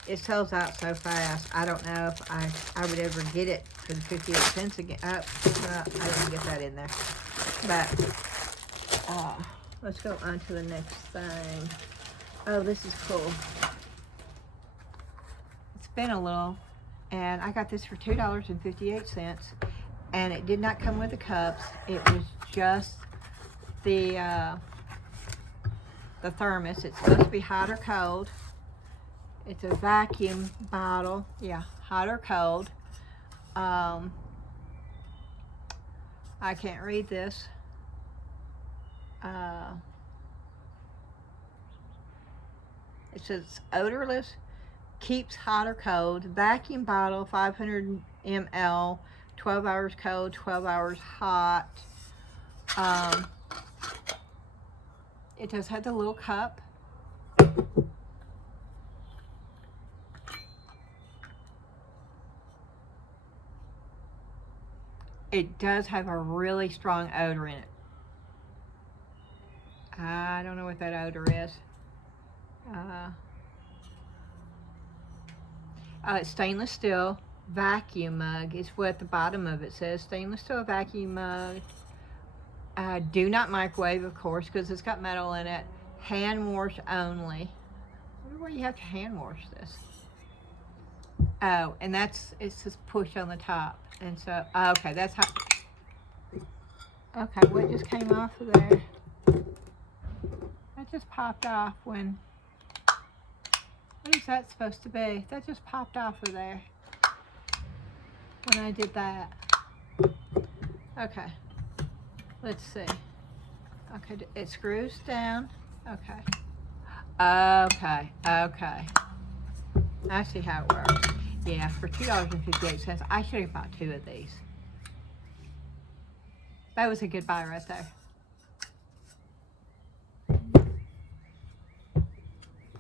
it sells out so fast. I don't know if I would ever get it for the 58 cents again. I didn't get that in there. But let's go on to the next thing. Oh, this is cool. It's been a little, and I got this for $2.58, and it did not come with the cups. It was just the thermos. It's supposed to be hot or cold. It's a vacuum bottle. Yeah, hot or cold. I can't read this. It says odorless, keeps hot or cold, vacuum bottle, 500 ml, 12 hours cold, 12 hours hot. It does have the little cup. It does have a really strong odor in it. I don't know what that odor is. It's stainless steel vacuum mug is what the bottom of it says. Stainless steel vacuum mug. Do not microwave, of course, because it's got metal in it. Hand wash only. I wonder why you have to hand wash this. Oh, and it says push on the top. And so, okay, that's how. Okay, what just came off of there? That just popped off when. What is that supposed to be? That just popped off of there when I did that. Okay, let's see. Okay, it screws down. Okay. Okay. I see how it works. Yeah, for $2.58, I should have bought 2 of these. That was a good buy right there.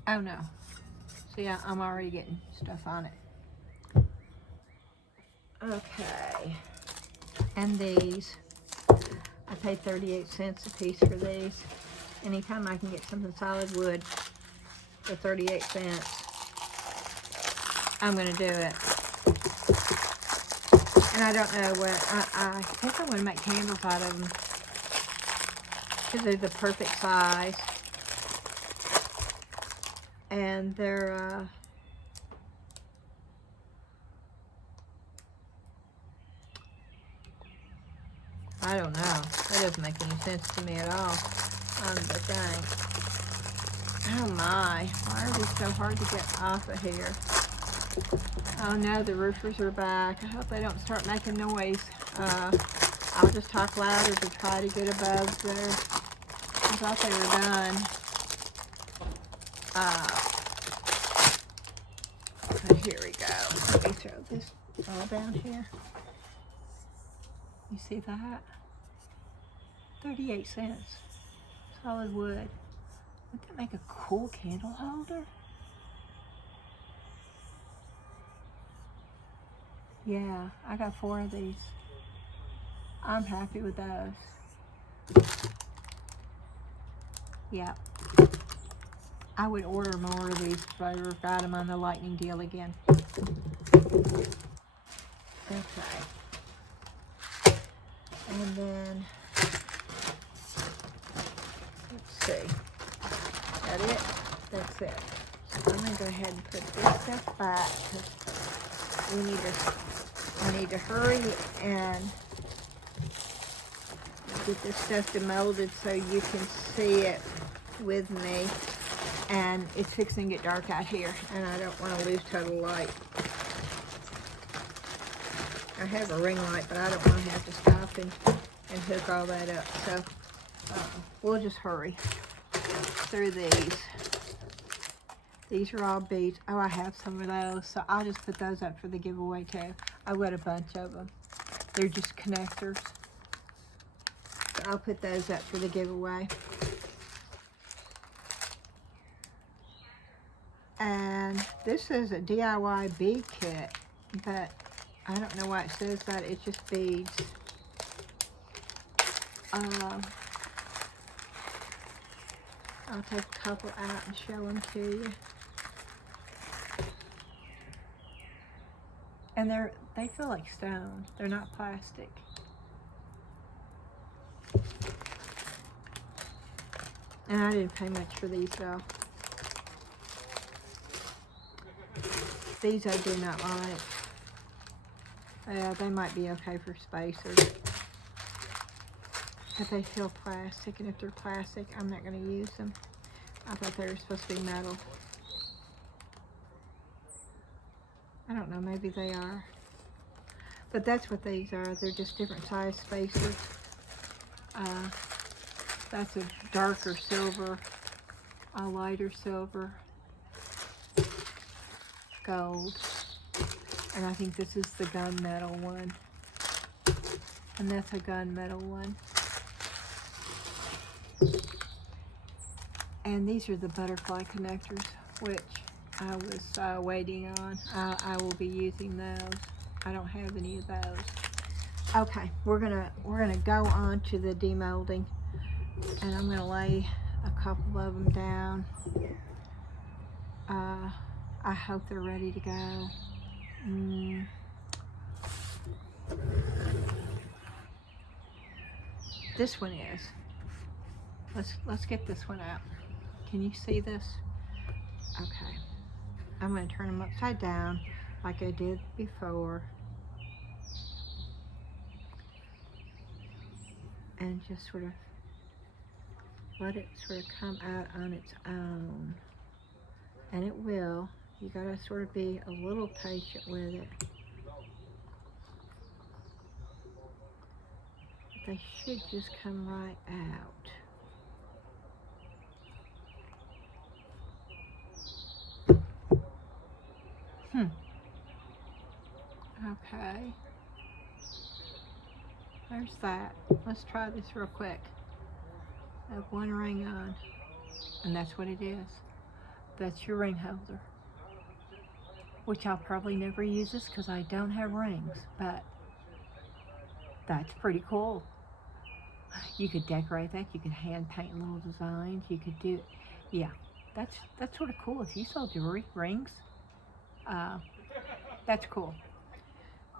Oh no. See, I'm already getting stuff on it. Okay. And these, I paid 38 cents a piece for these. Anytime I can get something solid wood for 38 cents, I'm going to do it. And I don't know what, I think I'm going to make candles out of them, because they're the perfect size. And they're, I don't know. That doesn't make any sense to me at all on the thing. Oh my, why are these so hard to get off of here? Oh no, the roofers are back. I hope they don't start making noise. I'll just talk louder to try to get above there. I thought they were done. But here we go. Let me throw this all down here. You see that? 38 cents. Solid wood. Wouldn't that make a cool candle holder? Yeah, I got 4 of these. I'm happy with those. Yeah. I would order more of these if I ever got them on the lightning deal again. Okay. And then, let's see. Is that it? That's it. So I'm going to go ahead and put this stuff back because I need to hurry and get this stuff demolded so you can see it with me. And it's fixing to get dark out here, and I don't want to lose total light. I have a ring light, but I don't want to have to stop and hook all that up. So we'll just hurry through these. These are all beads. Oh, I have some of those, so I'll just put those up for the giveaway too. I've got a bunch of them. They're just connectors. So I'll put those up for the giveaway. And this is a DIY bead kit, but I don't know why it says that. It's just beads. I'll take a couple out and show them to you. And they feel like stone. They're not plastic. And I didn't pay much for these though. These I do not like. They might be okay for spacers. But they feel plastic, and if they're plastic, I'm not going to use them. I thought they were supposed to be metal. I don't know, maybe they are. But that's what these are. They're just different size spacers. That's a darker silver, a lighter silver, gold, and I think this is the gunmetal one, and that's a gunmetal one. And these are the butterfly connectors, which I was waiting on. I will be using those. I don't have any of those. Okay, we're gonna go on to the demolding, and I'm gonna lay a couple of them down. I hope they're ready to go. This one is. Let's get this one out. Can you see this? Okay. I'm going to turn them upside down like I did before. And just sort of let it sort of come out on its own. And it will. You got to sort of be a little patient with it. But they should just come right out. Okay. There's that. Let's try this real quick. I have one ring on, and that's what it is. That's your ring holder, which I'll probably never use this because I don't have rings, but that's pretty cool. You could decorate that. You could hand paint little designs. You could do, yeah, that's sort of cool. If you sell jewelry, rings, that's cool.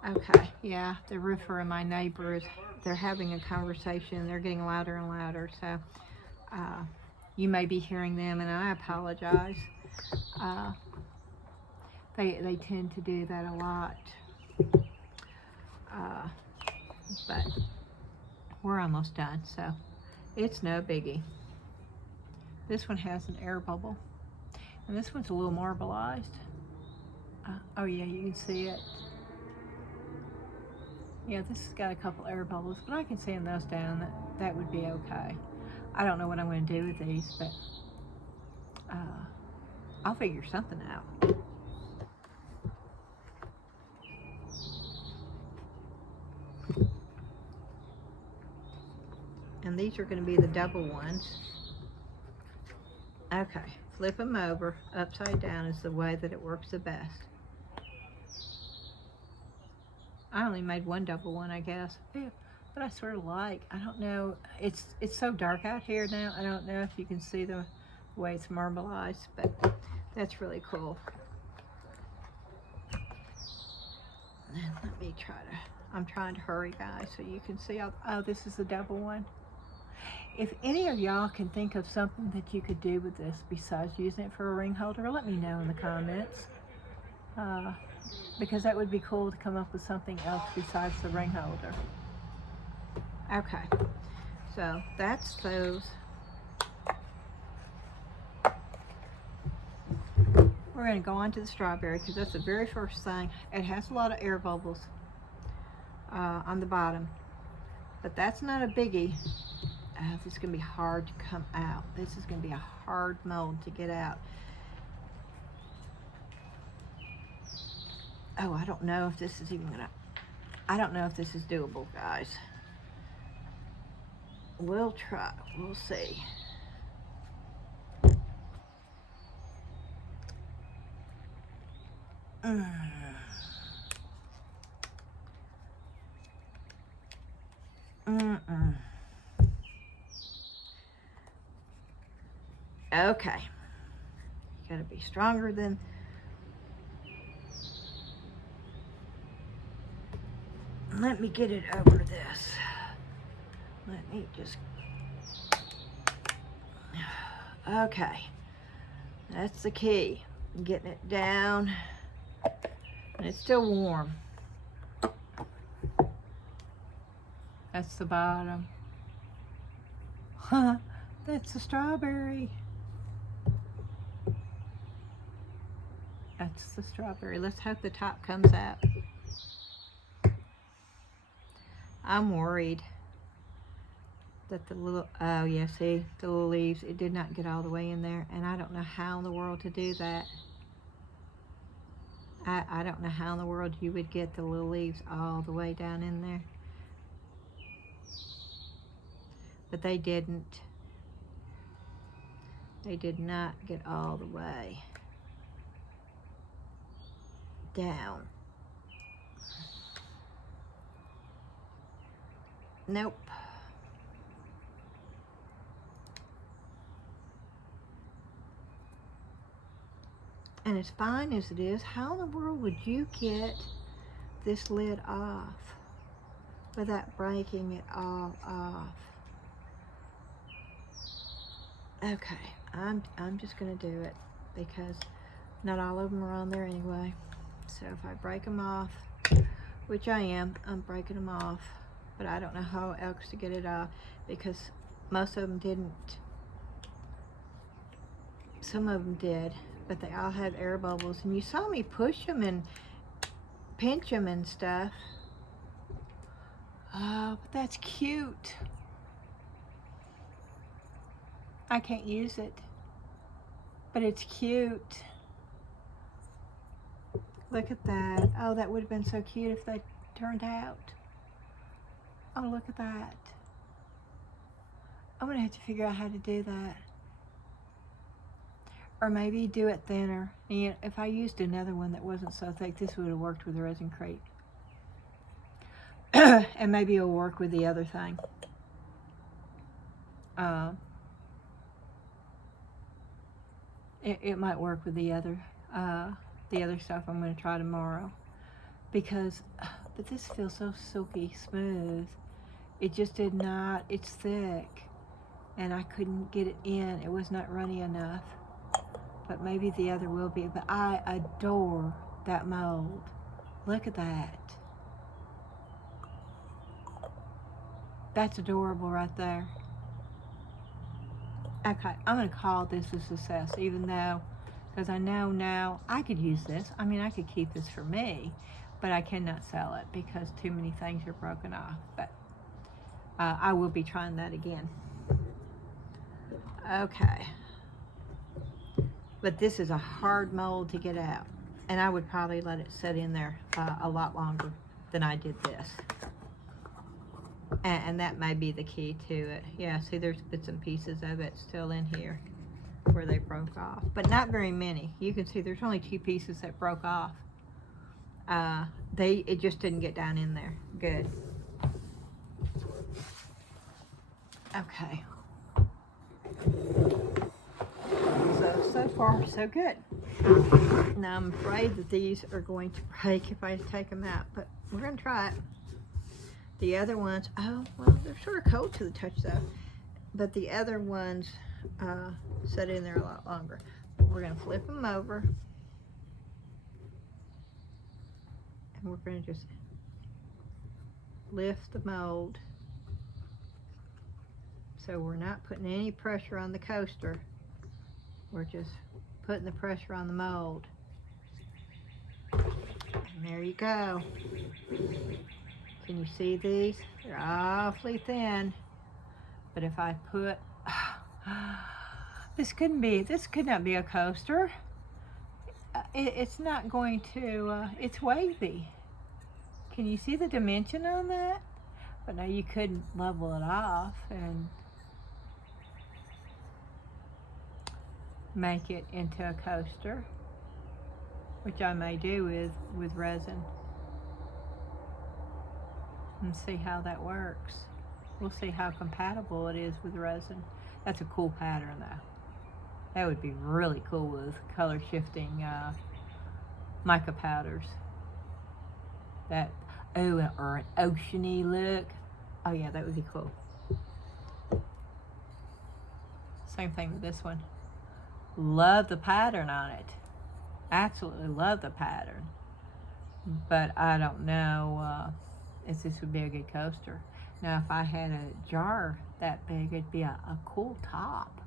Okay, yeah, the roofer and my neighbor they're having a conversation. They're getting louder and louder, so you may be hearing them, and I apologize. They tend to do that a lot, but we're almost done, so it's no biggie. This one has an air bubble, and this one's a little marbleized. Oh yeah, you can see it. Yeah, this has got a couple air bubbles, but I can sand those down. That would be okay. I don't know what I'm going to do with these, but I'll figure something out. And these are going to be the double ones. Okay, flip them over. Upside down is the way that it works the best. I only made one double one, I guess. Yeah, but I sort of like, I don't know, it's so dark out here now. I don't know if you can see the way it's marbleized, but that's really cool. And let me try to, I'm trying to hurry, guys, so you can see. Oh, this is the double one. If any of y'all can think of something that you could do with this besides using it for a ring holder, let me know in the comments. Because that would be cool to come up with something else besides the ring holder. Okay, so that's those. We're going to go on to the strawberry because that's the very first thing. It has a lot of air bubbles on the bottom, but that's not a biggie. This is going to be hard to come out. This is going to be a hard mold to get out. Oh, I don't know if this is even gonna, I don't know if this is doable, guys. We'll try, we'll see. Okay. You gotta be stronger than. Let me get it over this. Let me just. Okay. That's the key. Getting it down. And it's still warm. That's the bottom. Huh. That's the strawberry. That's the strawberry. Let's hope the top comes out. I'm worried that the little, oh yeah, see, the little leaves, it did not get all the way in there, and I don't know how in the world to do that. I don't know how in the world you would get the little leaves all the way down in there. But they didn't. They did not get all the way down. Nope. And as fine as it is, how in the world would you get this lid off without breaking it all off? Okay, I'm just gonna do it because not all of them are on there anyway. So if I break them off, which I am, I'm breaking them off, but I don't know how else to get it off because most of them didn't. Some of them did, but they all have air bubbles, and you saw me push them and pinch them and stuff. Oh, but that's cute. I can't use it, but it's cute. Look at that. Oh, that would have been so cute if they turned out. Oh, look at that. I'm gonna have to figure out how to do that. Or maybe do it thinner. And if I used another one that wasn't so thick, this would have worked with the resin crate. And maybe it'll work with the other thing. It might work with the other stuff I'm going to try tomorrow. Because, but this feels so silky smooth. It just did not, it's thick. And I couldn't get it in. It was not runny enough. But maybe the other will be. But I adore that mold. Look at that. That's adorable right there. Okay, I'm going to call this a success, even though, because I know now I could use this. I mean, I could keep this for me, but I cannot sell it because too many things are broken off. But I will be trying that again. Okay. But this is a hard mold to get out. And I would probably let it sit in there a lot longer than I did this. And that may be the key to it. Yeah, see, there's bits and pieces of it still in here where they broke off. But not very many. You can see there's only 2 pieces that broke off. It just didn't get down in there. Good. Okay. So far, so good. Now I'm afraid that these are going to break if I take them out, but we're going to try it. The other ones, oh, well, they're sort of cold to the touch though, but the other ones sit in there a lot longer. We're going to flip them over, and we're going to just lift the mold so we're not putting any pressure on the coaster. We're just putting the pressure on the mold. And there you go. Can you see these? They're awfully thin. But if I put, this could not be a coaster. It's not going to, it's wavy. Can you see the dimension on that? But now you couldn't level it off and make it into a coaster, which I may do with resin, and see how that works. We'll see how compatible it is with resin. That's a cool pattern though. That would be really cool with color shifting mica powders. That, oh, or an oceany look. Oh yeah, that would be cool. Same thing with this one. Love the pattern on it. Absolutely love the pattern. But I don't know if this would be a good coaster. Now if I had a jar that big, it'd be a cool top.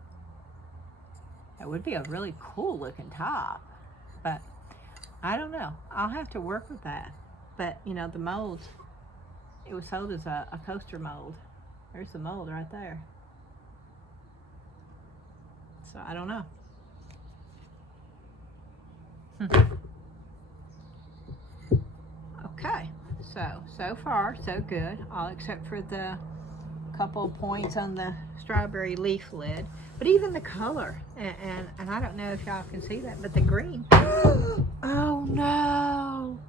It would be a really cool looking top. But I don't know. I'll have to work with that. But you know, the molds, it was sold as a coaster mold. There's the mold right there. So I don't know. Okay, so far so good, all except for the couple of points on the strawberry leaf lid. But even the color, and I don't know if y'all can see that, but the green. Oh no!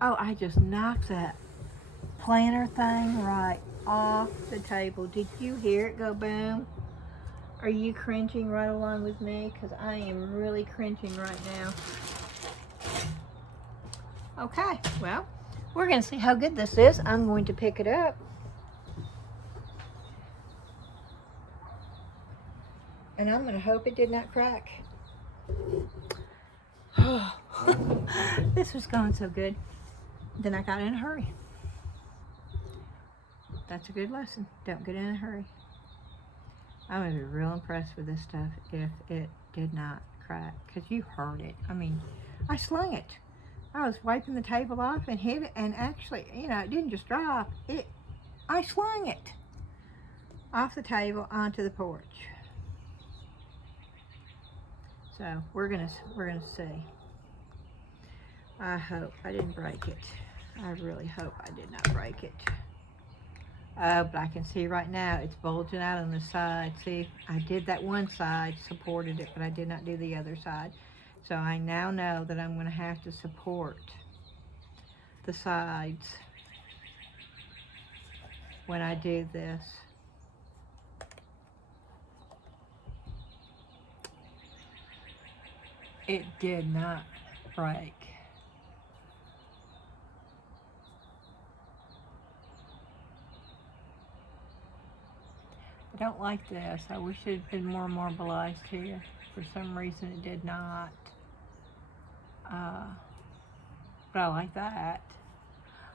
Oh, I just knocked that planter thing right off the table. Did you hear it go boom? Are you cringing right along with me? Because I am really cringing right now. Okay, well, we're going to see how good this is. I'm going to pick it up. And I'm going to hope it did not crack. Oh, this was going so good. Then I got in a hurry. That's a good lesson. Don't get in a hurry. I'm going to be real impressed with this stuff if it did not crack. Because you heard it. I mean, I slung it. I was wiping the table off and hit it, and actually, you know, it didn't just drop. I slung it off the table onto the porch. So we're gonna see. I hope I didn't break it. I really hope I did not break it. But I can see right now it's bulging out on the side. See, I did that one side, supported it, but I did not do the other side. So I now know that I'm going to have to support the sides when I do this. It did not break. I don't like this. I wish it had been more marbleized here. For some reason it did not. But I like that.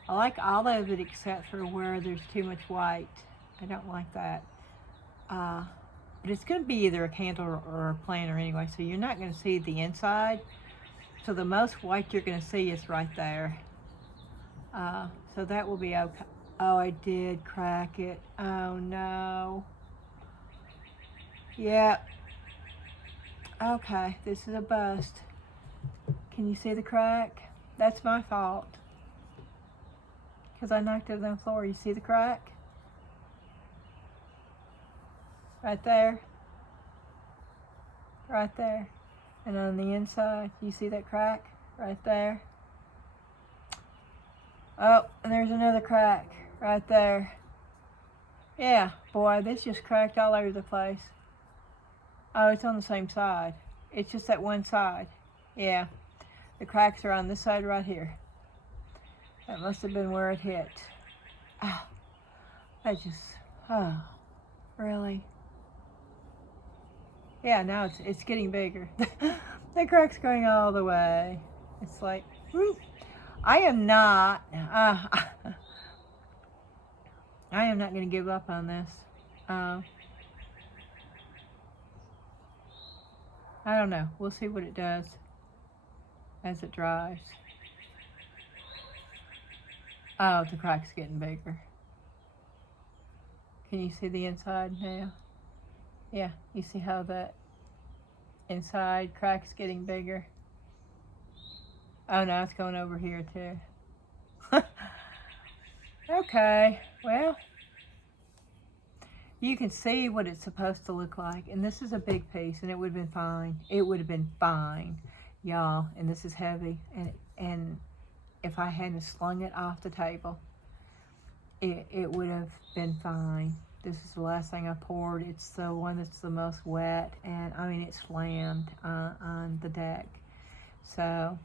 I like all of it except for where there's too much white. I don't like that. But it's going to be either a candle or a planter anyway, so you're not going to see the inside. So the most white you're going to see is right there. So that will be okay. Oh, I did crack it. Oh no. Yeah. Okay, this is a bust. Can you see the crack? That's my fault. Because I knocked it on the floor. You see the crack? Right there. Right there. And on the inside, you see that crack? Right there. Oh, and there's another crack. Right there. Yeah, boy, this just cracked all over the place. Oh, it's on the same side. It's just that one side. Yeah. The cracks are on this side right here. That must have been where it hit. Oh, oh, really? Yeah, now it's getting bigger. The crack's going all the way. It's like, whoop. I am not going to give up on this. I don't know. We'll see what it does as it dries. Oh, the crack's getting bigger. Can you see the inside now? Yeah, you see how that inside crack's getting bigger? Oh, now it's going over here too. Okay, well, you can see what it's supposed to look like. And this is a big piece, and it would have been fine. It would have been fine, y'all. And this is heavy. And if I hadn't slung it off the table, it would have been fine. This is the last thing I poured. It's the one that's the most wet, and I mean, it's slammed on the deck. So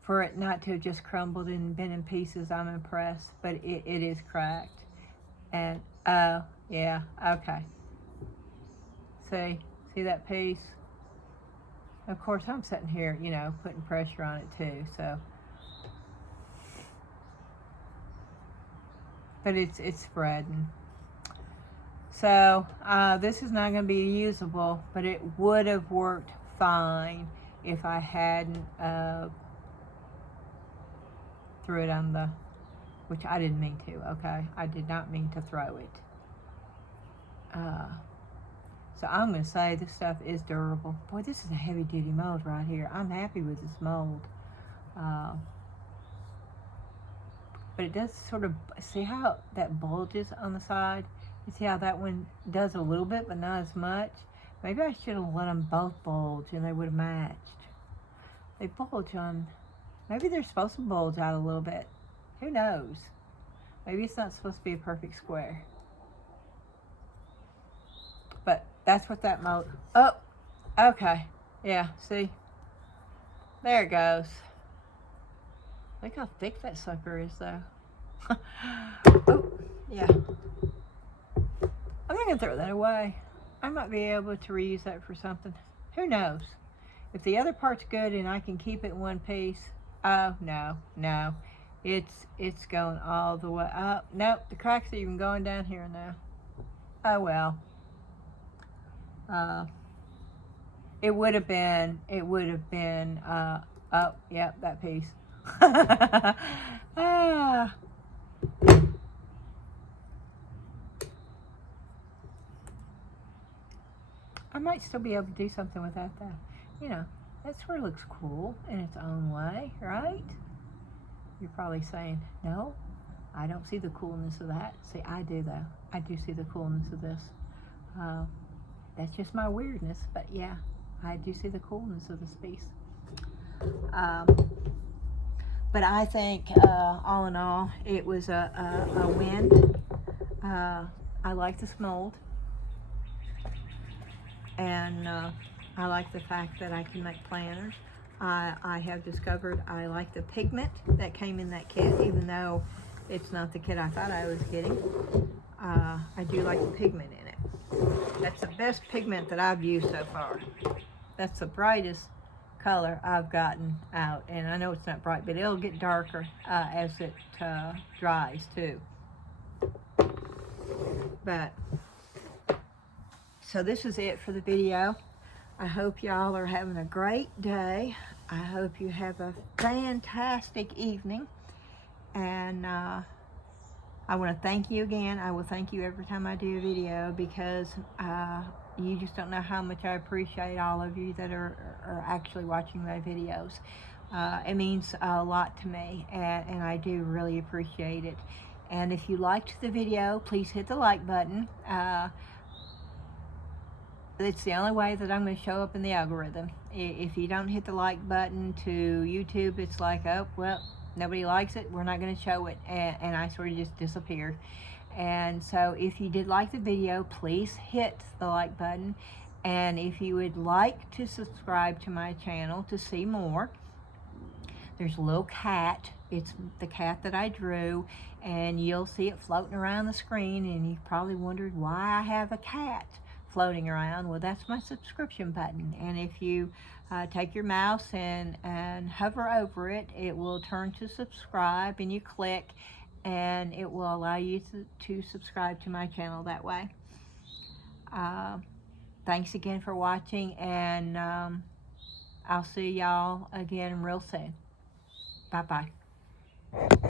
for it not to have just crumbled and been in pieces, I'm impressed, but it is cracked. And oh, yeah, okay. See that piece? Of course, I'm sitting here, you know, putting pressure on it too, so. But it's spreading. So this is not going to be usable, but it would have worked fine if I hadn't threw it on the, which I didn't mean to, okay? I did not mean to throw it. So I'm going to say this stuff is durable. Boy, this is a heavy duty mold right here. I'm happy with this mold. But it does sort of, see how that bulges on the side? You see how that one does a little bit, but not as much? Maybe I should have let them both bulge and they would have matched. They bulge on, maybe they're supposed to bulge out a little bit. Who knows? Maybe it's not supposed to be a perfect square. But that's what that mold, oh, okay. Yeah, see? There it goes. Look how thick that sucker is, though. Oh, yeah. I'm not going to throw that away. I might be able to reuse that for something. Who knows? If the other part's good and I can keep it in one piece, oh, no. It's going all the way up. Nope, the cracks are even going down here now. Oh, well. It would have been, oh, yep, that piece. Ah. I might still be able to do something with that though. You know, that sort of looks cool in its own way, right? You're probably saying, no, I don't see the coolness of that. See, I do though. I do see the coolness of this. That's just my weirdness, but yeah, I do see the coolness of this piece. But I think, all in all, it was a win. I like this mold. And I like the fact that I can make planners. I have discovered I like the pigment that came in that kit, even though it's not the kit I thought I was getting. I do like the pigment in it. That's the best pigment that I've used so far. That's the brightest color I've gotten out, and I know it's not bright, but it'll get darker as it dries too. But so this is it for the video. I hope y'all are having a great day. I hope you have a fantastic evening, and I want to thank you again. I will thank you every time I do a video, because you just don't know how much I appreciate all of you that are actually watching my videos. It means a lot to me, and I do really appreciate it. And if you liked the video, please hit the like button. It's the only way that I'm going to show up in the algorithm. If you don't hit the like button to YouTube, it's like, oh, well, nobody likes it, we're not going to show it, and I sort of just disappear. And so if you did like the video, please hit the like button. And if you would like to subscribe to my channel to see more, there's a little cat. It's the cat that I drew, and you'll see it floating around the screen, and you probably wondered why I have a cat floating around. Well, that's my subscription button, and if you take your mouse and hover over it, it will turn to subscribe, and you click, and it will allow you to subscribe to my channel that way. Thanks again for watching, and I'll see y'all again real soon. Bye-bye.